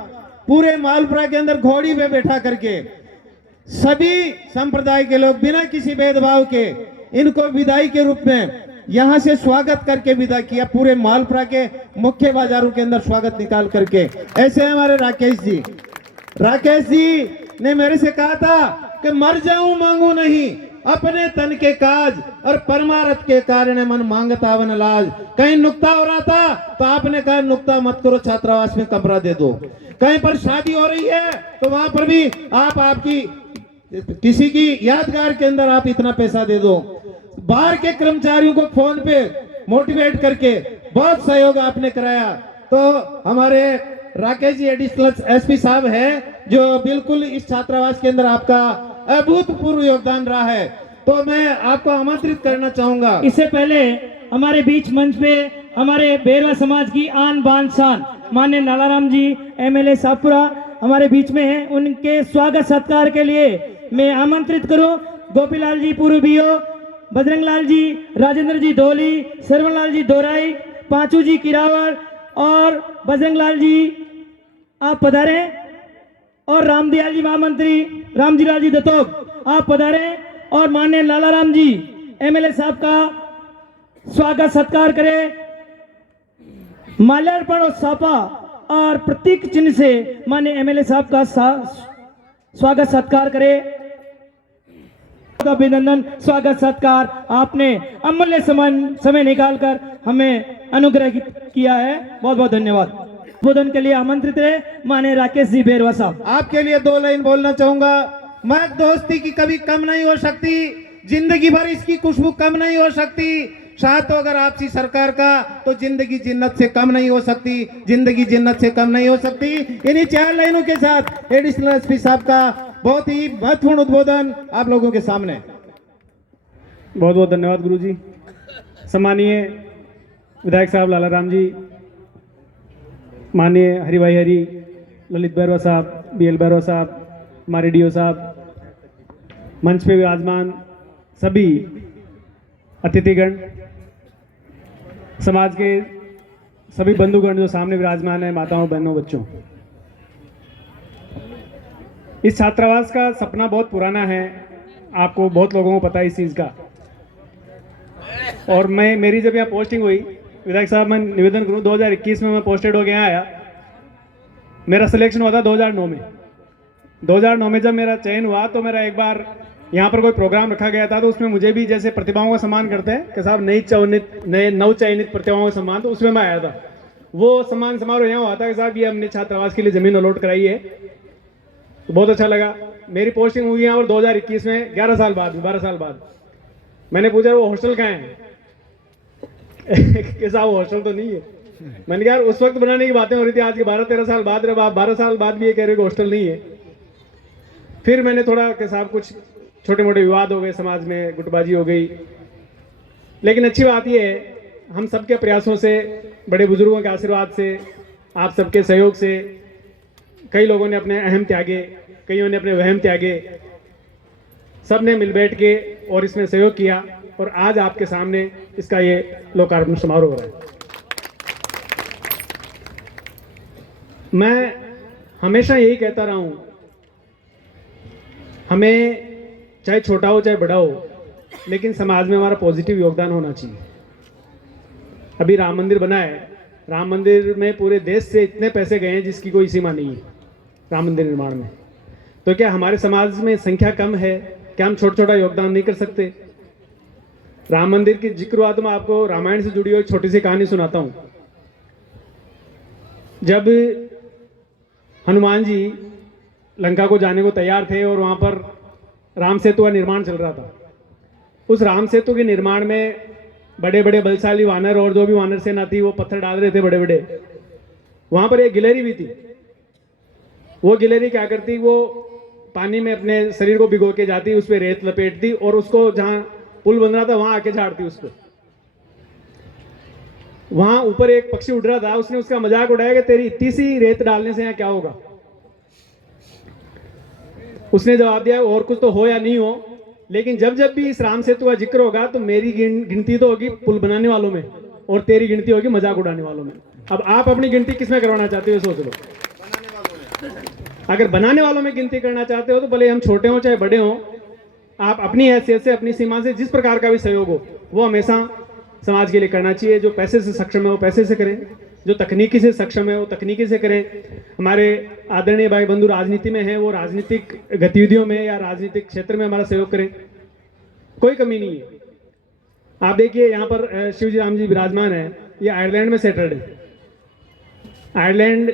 पूरे मालपुरा के अंदर घोड़ी पे बैठा करके सभी संप्रदाय के लोग बिना किसी भेदभाव के इनको विदाई के रूप में यहां से स्वागत करके विदा किया। पूरे मालपुरा के मुख्य बाजारों के अंदर स्वागत निकाल करके। ऐसे हमारे राकेश जी ने मेरे से कहा था कि मर जाऊं मांगू नहीं, अपने तन के काज और परमारथ के कारण मन मांगता वन लाज। कहीं नुक्ता हो रहा था तो आपने कहा नुक्ता मत करो, छात्रावास में कमरा दे दो। कहीं पर शादी हो रही है तो वहां पर भी आपकी किसी की यादगार के अंदर आप इतना पैसा दे दो। बाहर के कर्मचारियों को फोन पे मोटिवेट करके बहुत सहयोग आपने कराया। तो हमारे राकेश जी एडिशनल एसपी साहब हैं जो बिल्कुल इस छात्रावास के अंदर आपका अभूतपूर्व योगदान रहा है, तो मैं आपको आमंत्रित करना चाहूंगा। इससे पहले हमारे बीच मंच पे हमारे बेरवा समाज की आन बान शान माननीय नालाराम जी एमएलए साहपुरा हमारे बीच में हैं। उनके स्वागत सत्कार के लिए मैं आमंत्रित करूं गोपीलाल जी पूर्व बीओ, बजरंग लाल जी, राजेंद्र जी धोली, सरवण लाल जी दोराई, पांचू जी किरावड़ और बजरंग लाल जी आप पधारे, और रामदयाल जी महामंत्री रामजी लाल जी दत्तोक आप पधारे, और माननीय लालाराम जी एमएलए साहब का स्वागत सत्कार करें। माल्यार्पण और सापा और प्रतीक चिन्ह से माननीय एमएलए साहब का स्वागत सत्कार करें। अभिनंदन, स्वागत सत्कार आपने अमूल्य समय निकालकर हमें अनुग्रहित किया है, बहुत बहुत धन्यवाद। उद्बोधन के लिए आमंत्रित है माननीय राकेश जी बेरवा साहब। आपके लिए 2 लाइन बोलना चाहूंगा। मैं दोस्ती की कभी कम नहीं हो सकती, जिंदगी भर इसकी खुशबू कम नहीं हो सकती। साथ हो अगर आपसी सरकार का तो जिंदगी जिन्नत से कम नहीं हो सकती, जिंदगी जिन्नत से कम नहीं हो सकती। इन्हीं 4 लाइनों के साथ एडिशनल एसपी साहब का बहुत ही महत्वपूर्ण उद्बोधन आप लोगों के सामने। बहुत बहुत धन्यवाद गुरुजी। सम्मानीय विधायक साहब लालाराम जी, माननीय हरिभाई हरी, ललित बैरवा साहब, बीएल बैरवा साहब, हमारे डीओ साहब, मंच पे विराजमान सभी अतिथिगण, समाज के सभी बंधुगण जो सामने विराजमान है, माताओं बहनों बच्चों, इस छात्रावास का सपना बहुत पुराना है, आपको बहुत लोगों को पता है इस चीज़ का। और मेरी जब यहाँ पोस्टिंग हुई, विधायक साहब मैं निवेदन करूँ 2021 में मैं पोस्टेड हो गया आया, मेरा सिलेक्शन हुआ था 2009 में। 2009 में जब मेरा चयन हुआ तो मेरा एक बार यहाँ पर कोई प्रोग्राम रखा गया था, तो उसमें मुझे भी जैसे प्रतिभाओं का सम्मान करते हैं कि साहब नए नवचयनित प्रतिभाओं का सम्मान, तो उसमें मैं आया था। वो सम्मान समारोह यहाँ हुआ था कि साहब ये हमने छात्रावास के लिए ज़मीन अलॉट कराई है, तो बहुत अच्छा लगा। मेरी पोस्टिंग हुई यहाँ और 2021 में 11 साल बाद, 12 साल बाद मैंने पूछा वो हॉस्टल कहाँ है कि साहब हॉस्टल तो नहीं है। मैंने कहा यार उस वक्त बनाने की बातें हो रही थी, आज के 12-13 साल बाद, आप 12 साल बाद भी ये कह रहे हो हॉस्टल नहीं है। फिर मैंने थोड़ा कि साहब कुछ छोटे मोटे विवाद हो गए समाज में, गुटबाजी हो गई, लेकिन अच्छी बात यह है हम सबके प्रयासों से, बड़े बुजुर्गों के आशीर्वाद से, आप सबके सहयोग से कई लोगों ने अपने अहम त्यागे, कईयों ने अपने वहम त्यागे, सब ने मिल बैठ के और इसमें सहयोग किया, और आज आपके सामने इसका ये लोकार्पण समारोह हो रहा है। मैं हमेशा यही कहता रहा हूं, हमें चाहे छोटा हो चाहे बड़ा हो, लेकिन समाज में हमारा पॉजिटिव योगदान होना चाहिए। अभी राम मंदिर बना है, राम मंदिर में पूरे देश से इतने पैसे गए हैं जिसकी कोई सीमा नहीं है राम मंदिर निर्माण में। तो क्या हमारे समाज में संख्या कम है, क्या हम छोटा छोटा योगदान नहीं कर सकते? राम मंदिर की जिक्र हुआ तो मैं आपको रामायण से जुड़ी हुई छोटी सी कहानी सुनाता हूं। जब हनुमान जी लंका को जाने को तैयार थे और वहां पर राम सेतु का निर्माण चल रहा था, उस राम सेतु के निर्माण में बड़े बड़े बलशाली वानर और जो भी वानर सेना थी वो पत्थर डाल रहे थे बड़े बड़े। वहां पर एक गिलहरी भी थी। वो गिलहरी क्या करती, वो पानी में अपने शरीर को भिगो के जाती, उस पर रेत लपेटती और उसको जहां पुल बन रहा था वहां आके झाड़ती उसको। वहां ऊपर एक पक्षी उड़ रहा था, उसने उसका मजाक उड़ाया कि तेरी इतनी सी रेत डालने से यहाँ क्या होगा। उसने जवाब दिया और कुछ तो हो या नहीं हो, लेकिन जब जब भी इस राम सेतु का जिक्र होगा तो मेरी गिनती तो होगी पुल बनाने वालों में और तेरी गिनती होगी मजाक उड़ाने वालों में। अब आप अपनी गिनती किसमें करवाना चाहते हो सोच लो। अगर बनाने वालों में गिनती करना चाहते हो तो भले हम छोटे हों चाहे बड़े हों, आप अपनी हैसियत से अपनी सीमा से जिस प्रकार का भी सहयोग हो वो हमेशा समाज के लिए करना चाहिए। जो पैसे से सक्षम है वो पैसे से करें, जो तकनीकी से सक्षम है वो तकनीकी से करें। हमारे आदरणीय भाई बंधु राजनीति में हैं, वो राजनीतिक गतिविधियों में या राजनीतिक क्षेत्र में हमारा सहयोग करें, कोई कमी नहीं है। आप देखिए यहाँ पर शिवजी राम जी विराजमान है, ये आयरलैंड में सेटल्ड है। आयरलैंड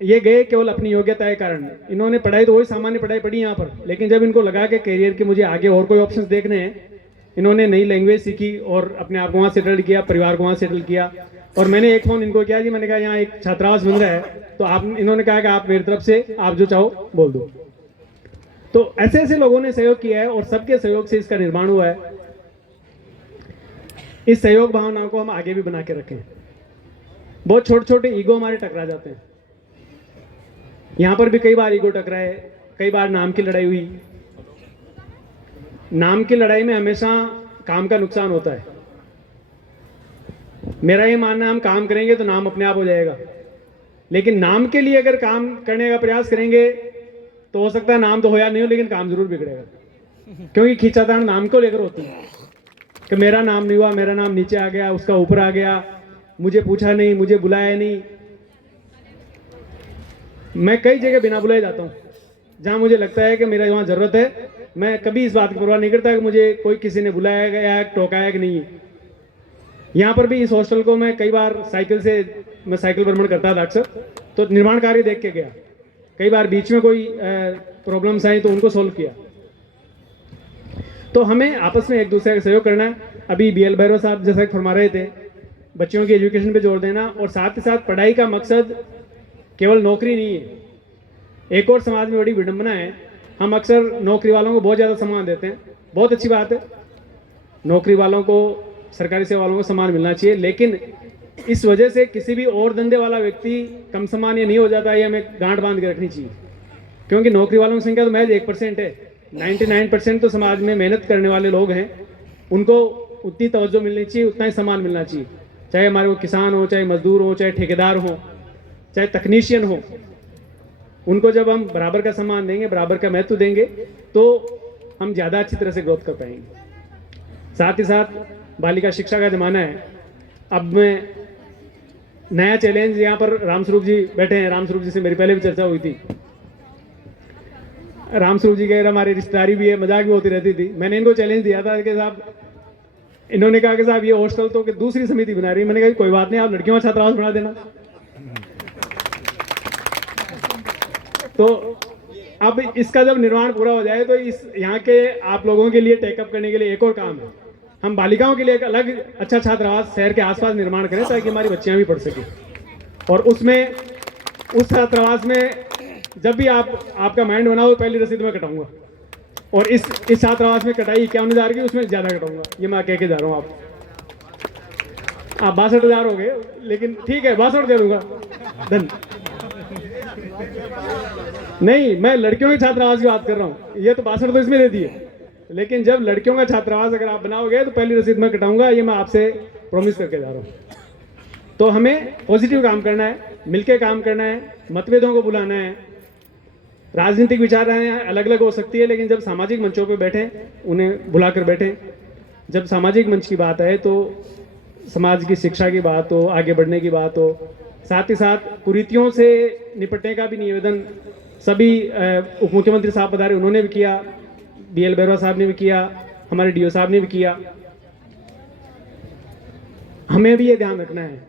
ये गए केवल अपनी योग्यता के कारण। इन्होंने पढ़ाई तो वही सामान्य पढ़ाई पढ़ी यहाँ पर, लेकिन जब इनको लगा कि करियर के मुझे आगे और कोई ऑप्शंस देखने हैं, इन्होंने नई लैंग्वेज सीखी और अपने आप को वहाँ सेटल किया, परिवार को वहाँ सेटल किया। और मैंने एक फ़ोन इनको किया जी, मैंने कहा यहाँ एक छात्रावास बन रहा है, तो आप, इन्होंने कहा कि आप मेरी तरफ से आप जो चाहो बोल दो। तो ऐसे ऐसे लोगों ने सहयोग किया है और सबके सहयोग से इसका निर्माण हुआ है। इस सहयोग भावना को हम आगे भी बना के रखें। बहुत छोटे छोटे ईगो हमारे टकरा जाते हैं। यहाँ पर भी कई बार ईगो टकराए, कई बार नाम की लड़ाई हुई। नाम की लड़ाई में हमेशा काम का नुकसान होता है। मेरा ये मानना है हम काम करेंगे तो नाम अपने आप हो जाएगा, लेकिन नाम के लिए अगर काम करने का प्रयास करेंगे तो हो सकता है नाम तो हो या नहीं हो, लेकिन काम जरूर बिगड़ेगा। क्योंकि खींचातान नाम को लेकर होती है कि मेरा नाम नहीं हुआ, मेरा नाम नीचे आ गया, उसका ऊपर आ गया, मुझे पूछा नहीं, मुझे बुलाया नहीं। मैं कई जगह बिना बुलाए जाता हूँ जहाँ मुझे लगता है कि मेरा वहाँ ज़रूरत है। मैं कभी इस बात की परवाह नहीं करता कि मुझे कोई किसी ने बुलाया गया, टोकाया कि नहीं। यहाँ पर भी इस हॉस्टल को मैं कई बार मैं साइकिल भ्रमण करता था अक्सर, तो निर्माण कार्य देख के गया। कई बार बीच में कोई प्रॉब्लम्स आई तो उनको सोल्व किया। तो हमें आपस में एक दूसरे का सहयोग करना है। अभी BL भैरव साहब जैसा फरमा रहे थे, बच्चों की एजुकेशन पे जोर देना, और साथ ही साथ पढ़ाई का मकसद केवल नौकरी नहीं है। एक और समाज में बड़ी विडंबना है, हम अक्सर नौकरी वालों को बहुत ज़्यादा सम्मान देते हैं। बहुत अच्छी बात है, नौकरी वालों को, सरकारी सेवा वालों को सम्मान मिलना चाहिए, लेकिन इस वजह से किसी भी और धंधे वाला व्यक्ति कम सम्मान ये नहीं हो जाता, ये हमें गांठ बांध के रखनी चाहिए। क्योंकि नौकरी वालों की संख्या तो महज 1% है, 99% तो समाज में मेहनत करने वाले लोग हैं। उनको उतनी तवज्जो मिलनी चाहिए, उतना ही सम्मान मिलना चाहिए, चाहे हमारे वो किसान हो, चाहे मजदूर हो, चाहे ठेकेदार हो, चाहे तकनीशियन हो। उनको जब हम बराबर का सम्मान देंगे, बराबर का महत्व देंगे, तो हम ज़्यादा अच्छी तरह से ग्रोथ कर पाएंगे। साथ ही साथ बालिका शिक्षा का ज़माना है। अब मैं नया चैलेंज, यहाँ पर रामस्वरूप जी बैठे हैं, रामस्वरूप जी से मेरी पहले भी चर्चा हुई थी। रामस्वरूप जी के हमारे रिश्तेदारी भी है, मजाक भी होती रहती थी। मैंने इनको चैलेंज दिया था कि साहब, इन्होंने कहा कि साहब ये हॉस्टल तो दूसरी समिति बना रही है। मैंने कहा कोई बात नहीं, आप लड़कियों का छात्रावास बना देना। तो अब इसका जब निर्माण पूरा हो जाए तो इस यहाँ के आप लोगों के लिए टेकअप करने के लिए एक और काम है, हम बालिकाओं के लिए एक अलग अच्छा छात्रावास शहर के आसपास निर्माण करें ताकि हमारी बच्चियां भी पढ़ सकें। और उसमें, उस छात्रावास में जब भी आपका माइंड बना हो, पहली रसीद में कटाऊंगा, और इस छात्रावास में कटाई 51,000 की, उसमें ज़्यादा कटाऊंगा, ये मैं कह के जा रहा हूँ। आप 62,000 हो गए, लेकिन ठीक है, 62 दे दूंगा। धन नहीं, मैं लड़कियों के छात्रावास की बात कर रहा हूँ। ये तो 62 तो इसमें दे दिए, लेकिन जब लड़कियों का छात्रावास अगर आप बनाओगे तो पहली रसीद में कटाऊंगा, ये मैं आपसे प्रॉमिस करके जा रहा हूँ। तो हमें पॉजिटिव काम करना है, मिलके काम करना है, मतभेदों को बुलाना है। राजनीतिक विचारधाराएं अलग अलग हो सकती है, लेकिन जब सामाजिक मंचों पे बैठें, उन्हें बुलाकर बैठें। जब सामाजिक मंच की बात है तो समाज की शिक्षा की बात हो, आगे बढ़ने की बात हो, साथ ही साथ कुरीतियों से निपटने का भी निवेदन सभी उप मुख्यमंत्री साहब पधारे, उन्होंने भी किया, BL भैरव साहब ने भी किया, हमारे DO साहब ने भी किया। हमें भी ये ध्यान रखना है।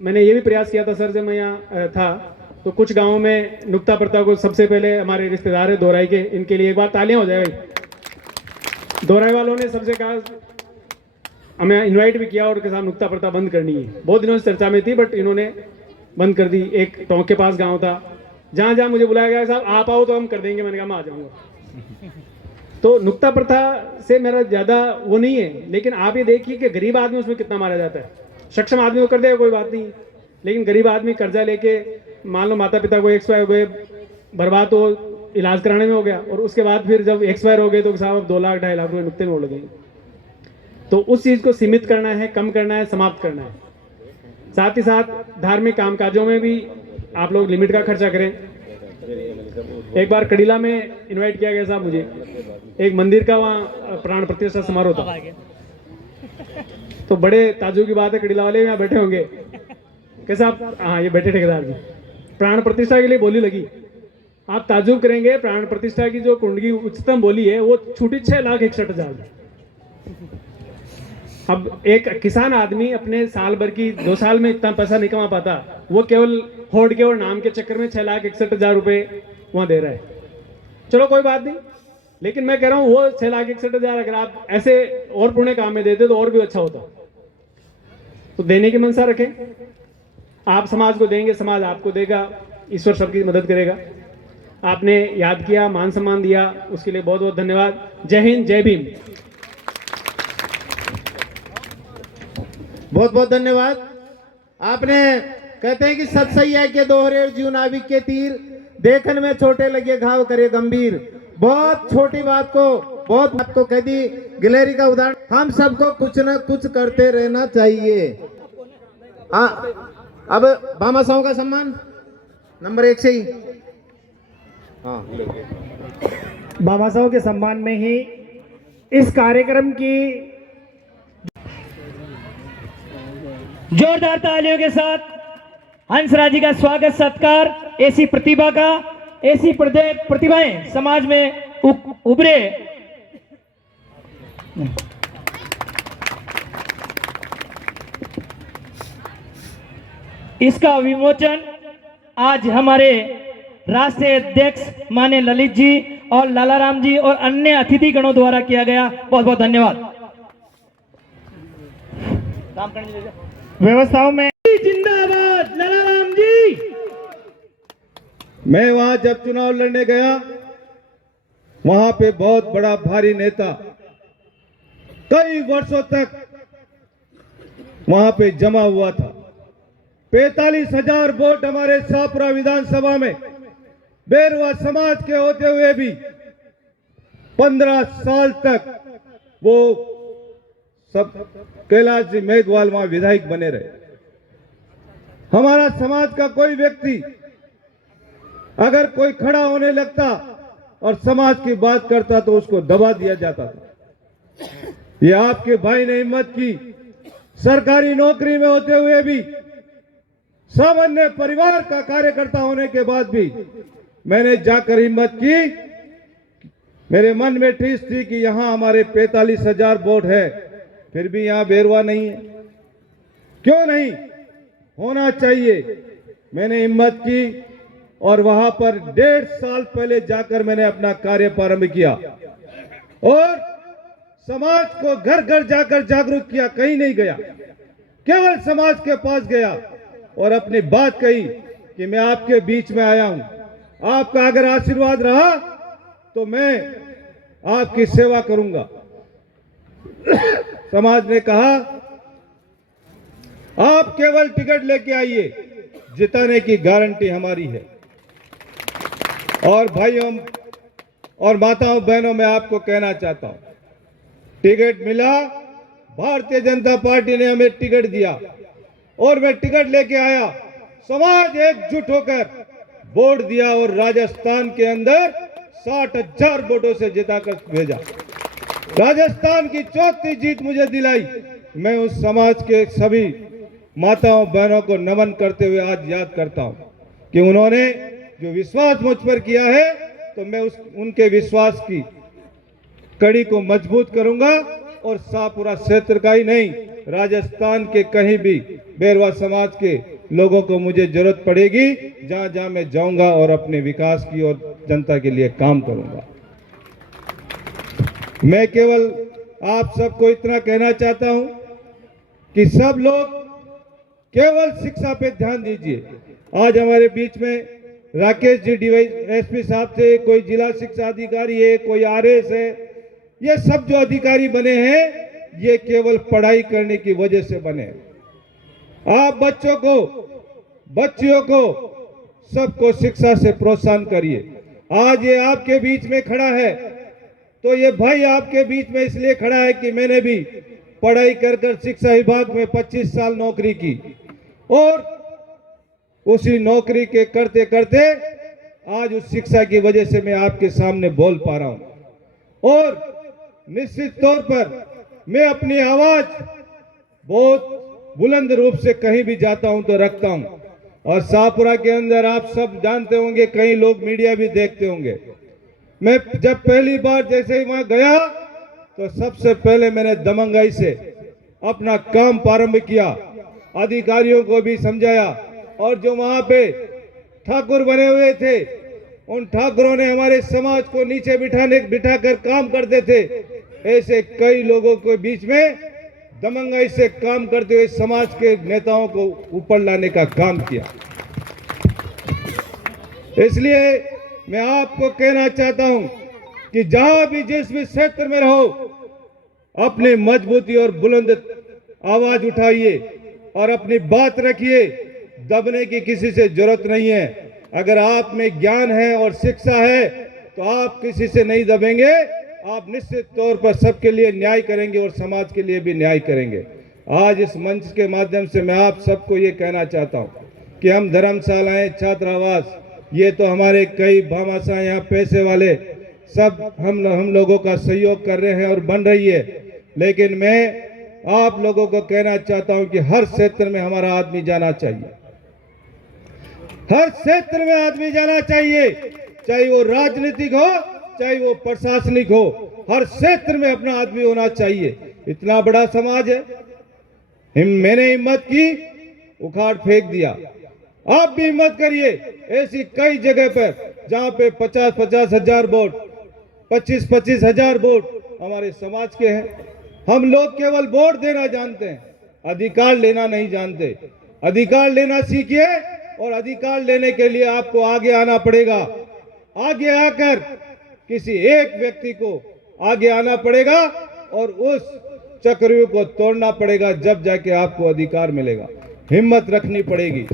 मैंने ये भी प्रयास किया था सर, जब मैं यहाँ था तो कुछ गांवों में नुक्ता प्रथा को, सबसे पहले हमारे रिश्तेदार है दोराई के, इनके लिए एक बार तालियां हो जाए भाई। दोराई वालों ने सबसे कहा हमें इनवाइट भी किया और के साथ नुक्ता प्रथा बंद करनी है। बहुत दिनों से चर्चा में थी बट इन्होंने बंद कर दी। एक टोंक के पास गांव था, जहाँ जहाँ मुझे बुलाया गया साहब आप आओ तो हम कर देंगे, मैंने कहा मैं आ जाऊँगा। तो नुक्ता प्रथा से मेरा ज़्यादा वो नहीं है, लेकिन आप ये देखिए कि गरीब आदमी उसमें कितना मारा जाता है। सक्षम आदमी को कर देगा कोई बात नहीं, लेकिन गरीब आदमी कर्जा लेके मान लो माता पिता को एक्सपायर हो गए, बर्बाद तो इलाज कराने में हो गया, और उसके बाद फिर जब एक्सपायर हो गए तो साहब 2 लाख 2.5 लाख रुपये नुक्ते में उड़ गए। तो उस चीज़ को सीमित करना है, कम करना है, समाप्त करना है। साथ ही साथ धार्मिक कामकाजों में भी आप लोग लिमिट का खर्चा करें। एक बार कड़ीला में इनवाइट किया गया साहब मुझे, एक मंदिर का वहाँ प्राण प्रतिष्ठा समारोह था। तो बड़े ताजुब की बात है, कड़ीला वाले यहाँ बैठे होंगे कैसे आप, हाँ ये बैठे ठेकेदार जी, प्राण प्रतिष्ठा के लिए बोली लगी। आप ताजुब करेंगे, प्राण प्रतिष्ठा की जो कुंडली उच्चतम बोली है वो छूटी 6,61,000। अब एक किसान आदमी अपने साल भर की 2 साल में इतना पैसा नहीं कमा पाता, वो केवल होड़ के और नाम के चक्कर में 6,61,000 रुपये वहाँ दे रहा है। चलो कोई बात नहीं, लेकिन मैं कह रहा हूँ वो 6,61,000 अगर आप ऐसे और पुण्य काम में देते तो और भी अच्छा होता। तो देने की मनसा रखें, आप समाज को देंगे, समाज आपको देगा, ईश्वर सबकी मदद करेगा। आपने याद किया, मान सम्मान दिया, उसके लिए बहुत बहुत धन्यवाद। जय हिंद, जय भीम। बहुत बहुत धन्यवाद। आपने कहते हैं कि सच सही है कि दोहरे जीव नाविक के तीर, देखन में छोटे लगे घाव करे गंभीर। बहुत छोटी बात को बहुत बात को कह दी गिलहरी का उदाहरण। हम सबको कुछ न कुछ करते रहना चाहिए। अब भामा साहू का सम्मान नंबर 1 से ही। हाँ, बाबा साहब के सम्मान में ही इस कार्यक्रम की जोरदार तालियों के साथ हंसराज जी का स्वागत सत्कार। ऐसी प्रतिभा का, ऐसी प्रतिभाएं समाज में उभरे। इसका विमोचन आज हमारे राष्ट्रीय अध्यक्ष माननीय ललित जी और लालाराम जी और अन्य अतिथि गणों द्वारा किया गया। बहुत बहुत धन्यवाद। व्यवस्थाओं में जिंदाबाद लालाराम जी। मैं वहां जब चुनाव लड़ने गया, वहां पे बहुत बड़ा भारी नेता कई वर्षों तक वहां पे जमा हुआ था। 45,000 वोट हमारे शाहपुरा विधानसभा में बेरवा समाज के होते हुए भी 15 साल तक वो सब कैलाश जी मेघवाल वहां विधायक बने रहे। हमारा समाज का कोई व्यक्ति अगर कोई खड़ा होने लगता और समाज की बात करता तो उसको दबा दिया जाता था। ये आपके भाई ने हिम्मत की, सरकारी नौकरी में होते हुए भी, सामान्य परिवार का कार्यकर्ता होने के बाद भी मैंने जाकर हिम्मत की। मेरे मन में ठेस थी कि यहां हमारे 45,000 वोट है, फिर भी यहां बेरवा नहीं है, क्यों नहीं होना चाहिए। मैंने हिम्मत की और वहां पर 1.5 साल पहले जाकर मैंने अपना कार्य प्रारंभ किया और समाज को घर घर जाकर जागरूक किया। कहीं नहीं गया, केवल समाज के पास गया और अपनी बात कही कि मैं आपके बीच में आया हूं, आपका अगर आशीर्वाद रहा तो मैं आपकी सेवा करूंगा। समाज ने कहा आप केवल टिकट लेके आइए, जिताने की गारंटी हमारी है। और भाइयों और माताओं बहनों, मैं आपको कहना चाहता हूं, टिकट मिला, भारतीय जनता पार्टी ने हमें टिकट दिया और मैं टिकट लेके आया। समाज एकजुट होकर वोट दिया और राजस्थान के अंदर 60,000 वोटों से जिताकर भेजा। राजस्थान की चौथी जीत मुझे दिलाई। मैं उस समाज के सभी माताओं बहनों को नमन करते हुए आज याद करता हूं कि उन्होंने जो विश्वास मुझ पर किया है, तो मैं उनके विश्वास की कड़ी को मजबूत करूंगा और शाहपुरा क्षेत्र का ही नहीं, राजस्थान के कहीं भी बेरवा समाज के लोगों को मुझे जरूरत पड़ेगी, जहां जहां मैं जाऊंगा और अपने विकास की और जनता के लिए काम करूंगा। मैं केवल आप सबको इतना कहना चाहता हूं कि सब लोग केवल शिक्षा पे ध्यान दीजिए। आज हमारे बीच में राकेश जी DYSP साहब थे, कोई जिला शिक्षा अधिकारी है, कोई RS है। ये सब जो अधिकारी बने हैं ये केवल पढ़ाई करने की वजह से बने। आप बच्चों को, बच्चियों को, सबको शिक्षा से प्रोत्साहन करिए। आज ये आपके बीच में खड़ा है तो ये भाई आपके बीच में इसलिए खड़ा है कि मैंने भी पढ़ाई कर शिक्षा विभाग में 25 साल नौकरी की और उसी नौकरी के करते करते आज उस शिक्षा की वजह से मैं आपके सामने बोल पा रहा हूं। और निश्चित तौर पर मैं अपनी आवाज बहुत बुलंद रूप से कहीं भी जाता हूं तो रखता हूं। और शाहपुरा के अंदर आप सब जानते होंगे, कई लोग मीडिया भी देखते होंगे, मैं जब पहली बार जैसे ही वहां गया तो सबसे पहले मैंने दमंगाई से अपना काम प्रारंभ किया, अधिकारियों को भी समझाया। और जो वहां पे ठाकुर बने हुए थे उन ठाकुरों ने हमारे समाज को नीचे बिठाकर काम करते थे, ऐसे कई लोगों के बीच में दमंगाई से काम करते हुए समाज के नेताओं को ऊपर लाने का काम किया। इसलिए मैं आपको कहना चाहता हूं कि जहां भी जिस भी क्षेत्र में रहो अपनी मजबूती और बुलंद आवाज उठाइए और अपनी बात रखिए। दबने की किसी से जरूरत नहीं है। अगर आप में ज्ञान है और शिक्षा है तो आप किसी से नहीं दबेंगे। आप निश्चित तौर पर सबके लिए न्याय करेंगे और समाज के लिए भी न्याय करेंगे। आज इस मंच के माध्यम से मैं आप सबको ये कहना चाहता हूँ कि हम धर्मशालाएं, छात्रावास, ये तो हमारे कई भामाशाह यहाँ पैसे वाले सब हम लोगों का सहयोग कर रहे हैं और बन रही है। लेकिन मैं आप लोगों को कहना चाहता हूं कि हर क्षेत्र में हमारा आदमी जाना चाहिए, हर क्षेत्र में आदमी जाना चाहिए, चाहे वो राजनीतिक हो चाहे वो प्रशासनिक हो, हर क्षेत्र में अपना आदमी होना चाहिए। इतना बड़ा समाज है। मैंने हिम्मत की, उखाड़ फेंक दिया। आप भी हिम्मत करिए। ऐसी कई जगह पर जहां पे 50-50 हजार वोट, 25-25 हजार वोट हमारे समाज के हैं। हम लोग केवल वोट देना जानते हैं, अधिकार लेना नहीं जानते। अधिकार लेना सीखिए और अधिकार लेने के लिए आपको आगे आना पड़ेगा। आगे आकर किसी एक व्यक्ति को आगे आना पड़ेगा और उस चक्रव्यूह को तोड़ना पड़ेगा, जब जाके आपको अधिकार मिलेगा। हिम्मत रखनी पड़ेगी।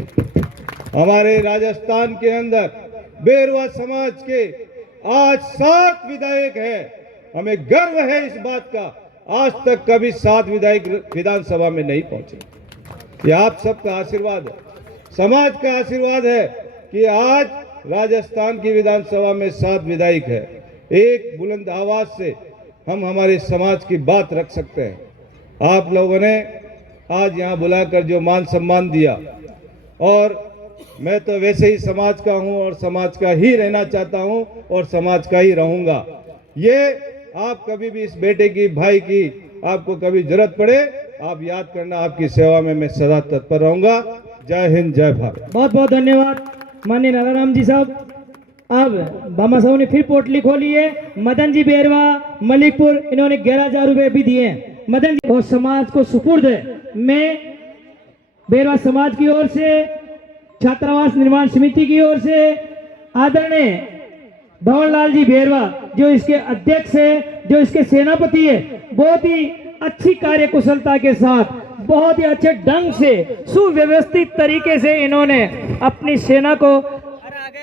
हमारे राजस्थान के अंदर बेरवा समाज के आज 7 विधायक हैं। हमें गर्व है इस बात का। आज तक कभी 7 विधायक विधानसभा में नहीं पहुंचे। ये आप सबका आशीर्वाद है, समाज का आशीर्वाद है कि आज राजस्थान की विधानसभा में 7 विधायक है। एक बुलंद आवाज से हम हमारे समाज की बात रख सकते हैं। आप लोगों ने आज यहाँ बुलाकर जो मान सम्मान दिया, और मैं तो वैसे ही समाज का हूँ और समाज का ही रहना चाहता हूँ और समाज का ही रहूंगा। ये आप कभी भी इस बेटे की, भाई की आपको कभी जरूरत पड़े, आप याद करना, आपकी सेवा में मैं सदा तत्पर रहूंगा। जय हिंद, जय भारत। बहुत बहुत धन्यवाद माननीय नारायण जी साहब। अब बामा साहब ने फिर पोटली खोली है। मदन जी बेरवा मलिकपुर, इन्होंने 11,000 रुपए भी दिए हैं। मदन जी और समाज को सुपुर्द है। मैं बेरवा समाज की ओर से, छात्रावास निर्माण समिति की ओर से आदरणीय भवनलाल जी बेरवा जो इसके अध्यक्ष है, जो इसके सेनापति है, बहुत ही अच्छी कार्य कुशलता के साथ, बहुत ही अच्छे ढंग से, सुव्यवस्थित तरीके से इन्होंने अपनी सेना को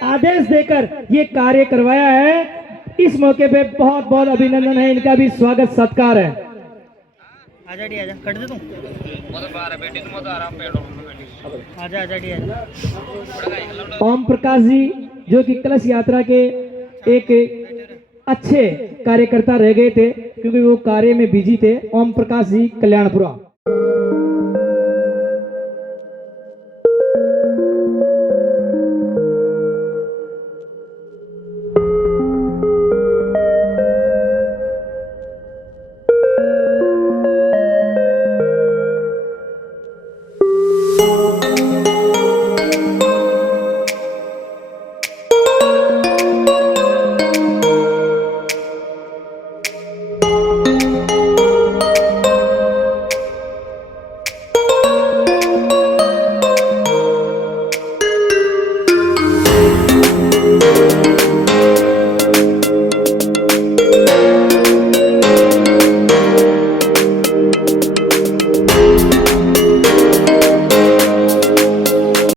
आदेश देकर ये कार्य करवाया है। इस मौके पे बहुत बहुत अभिनंदन है, इनका भी स्वागत सत्कार है। आजा डी आजा, कट दे तू। आजा आजा डी आजा। ओम प्रकाश जी जो कि कलश यात्रा के एक अच्छे कार्यकर्ता रह गए थे क्योंकि वो कार्य में बिजी थे। ओम प्रकाश जी, कल्याणपुरा।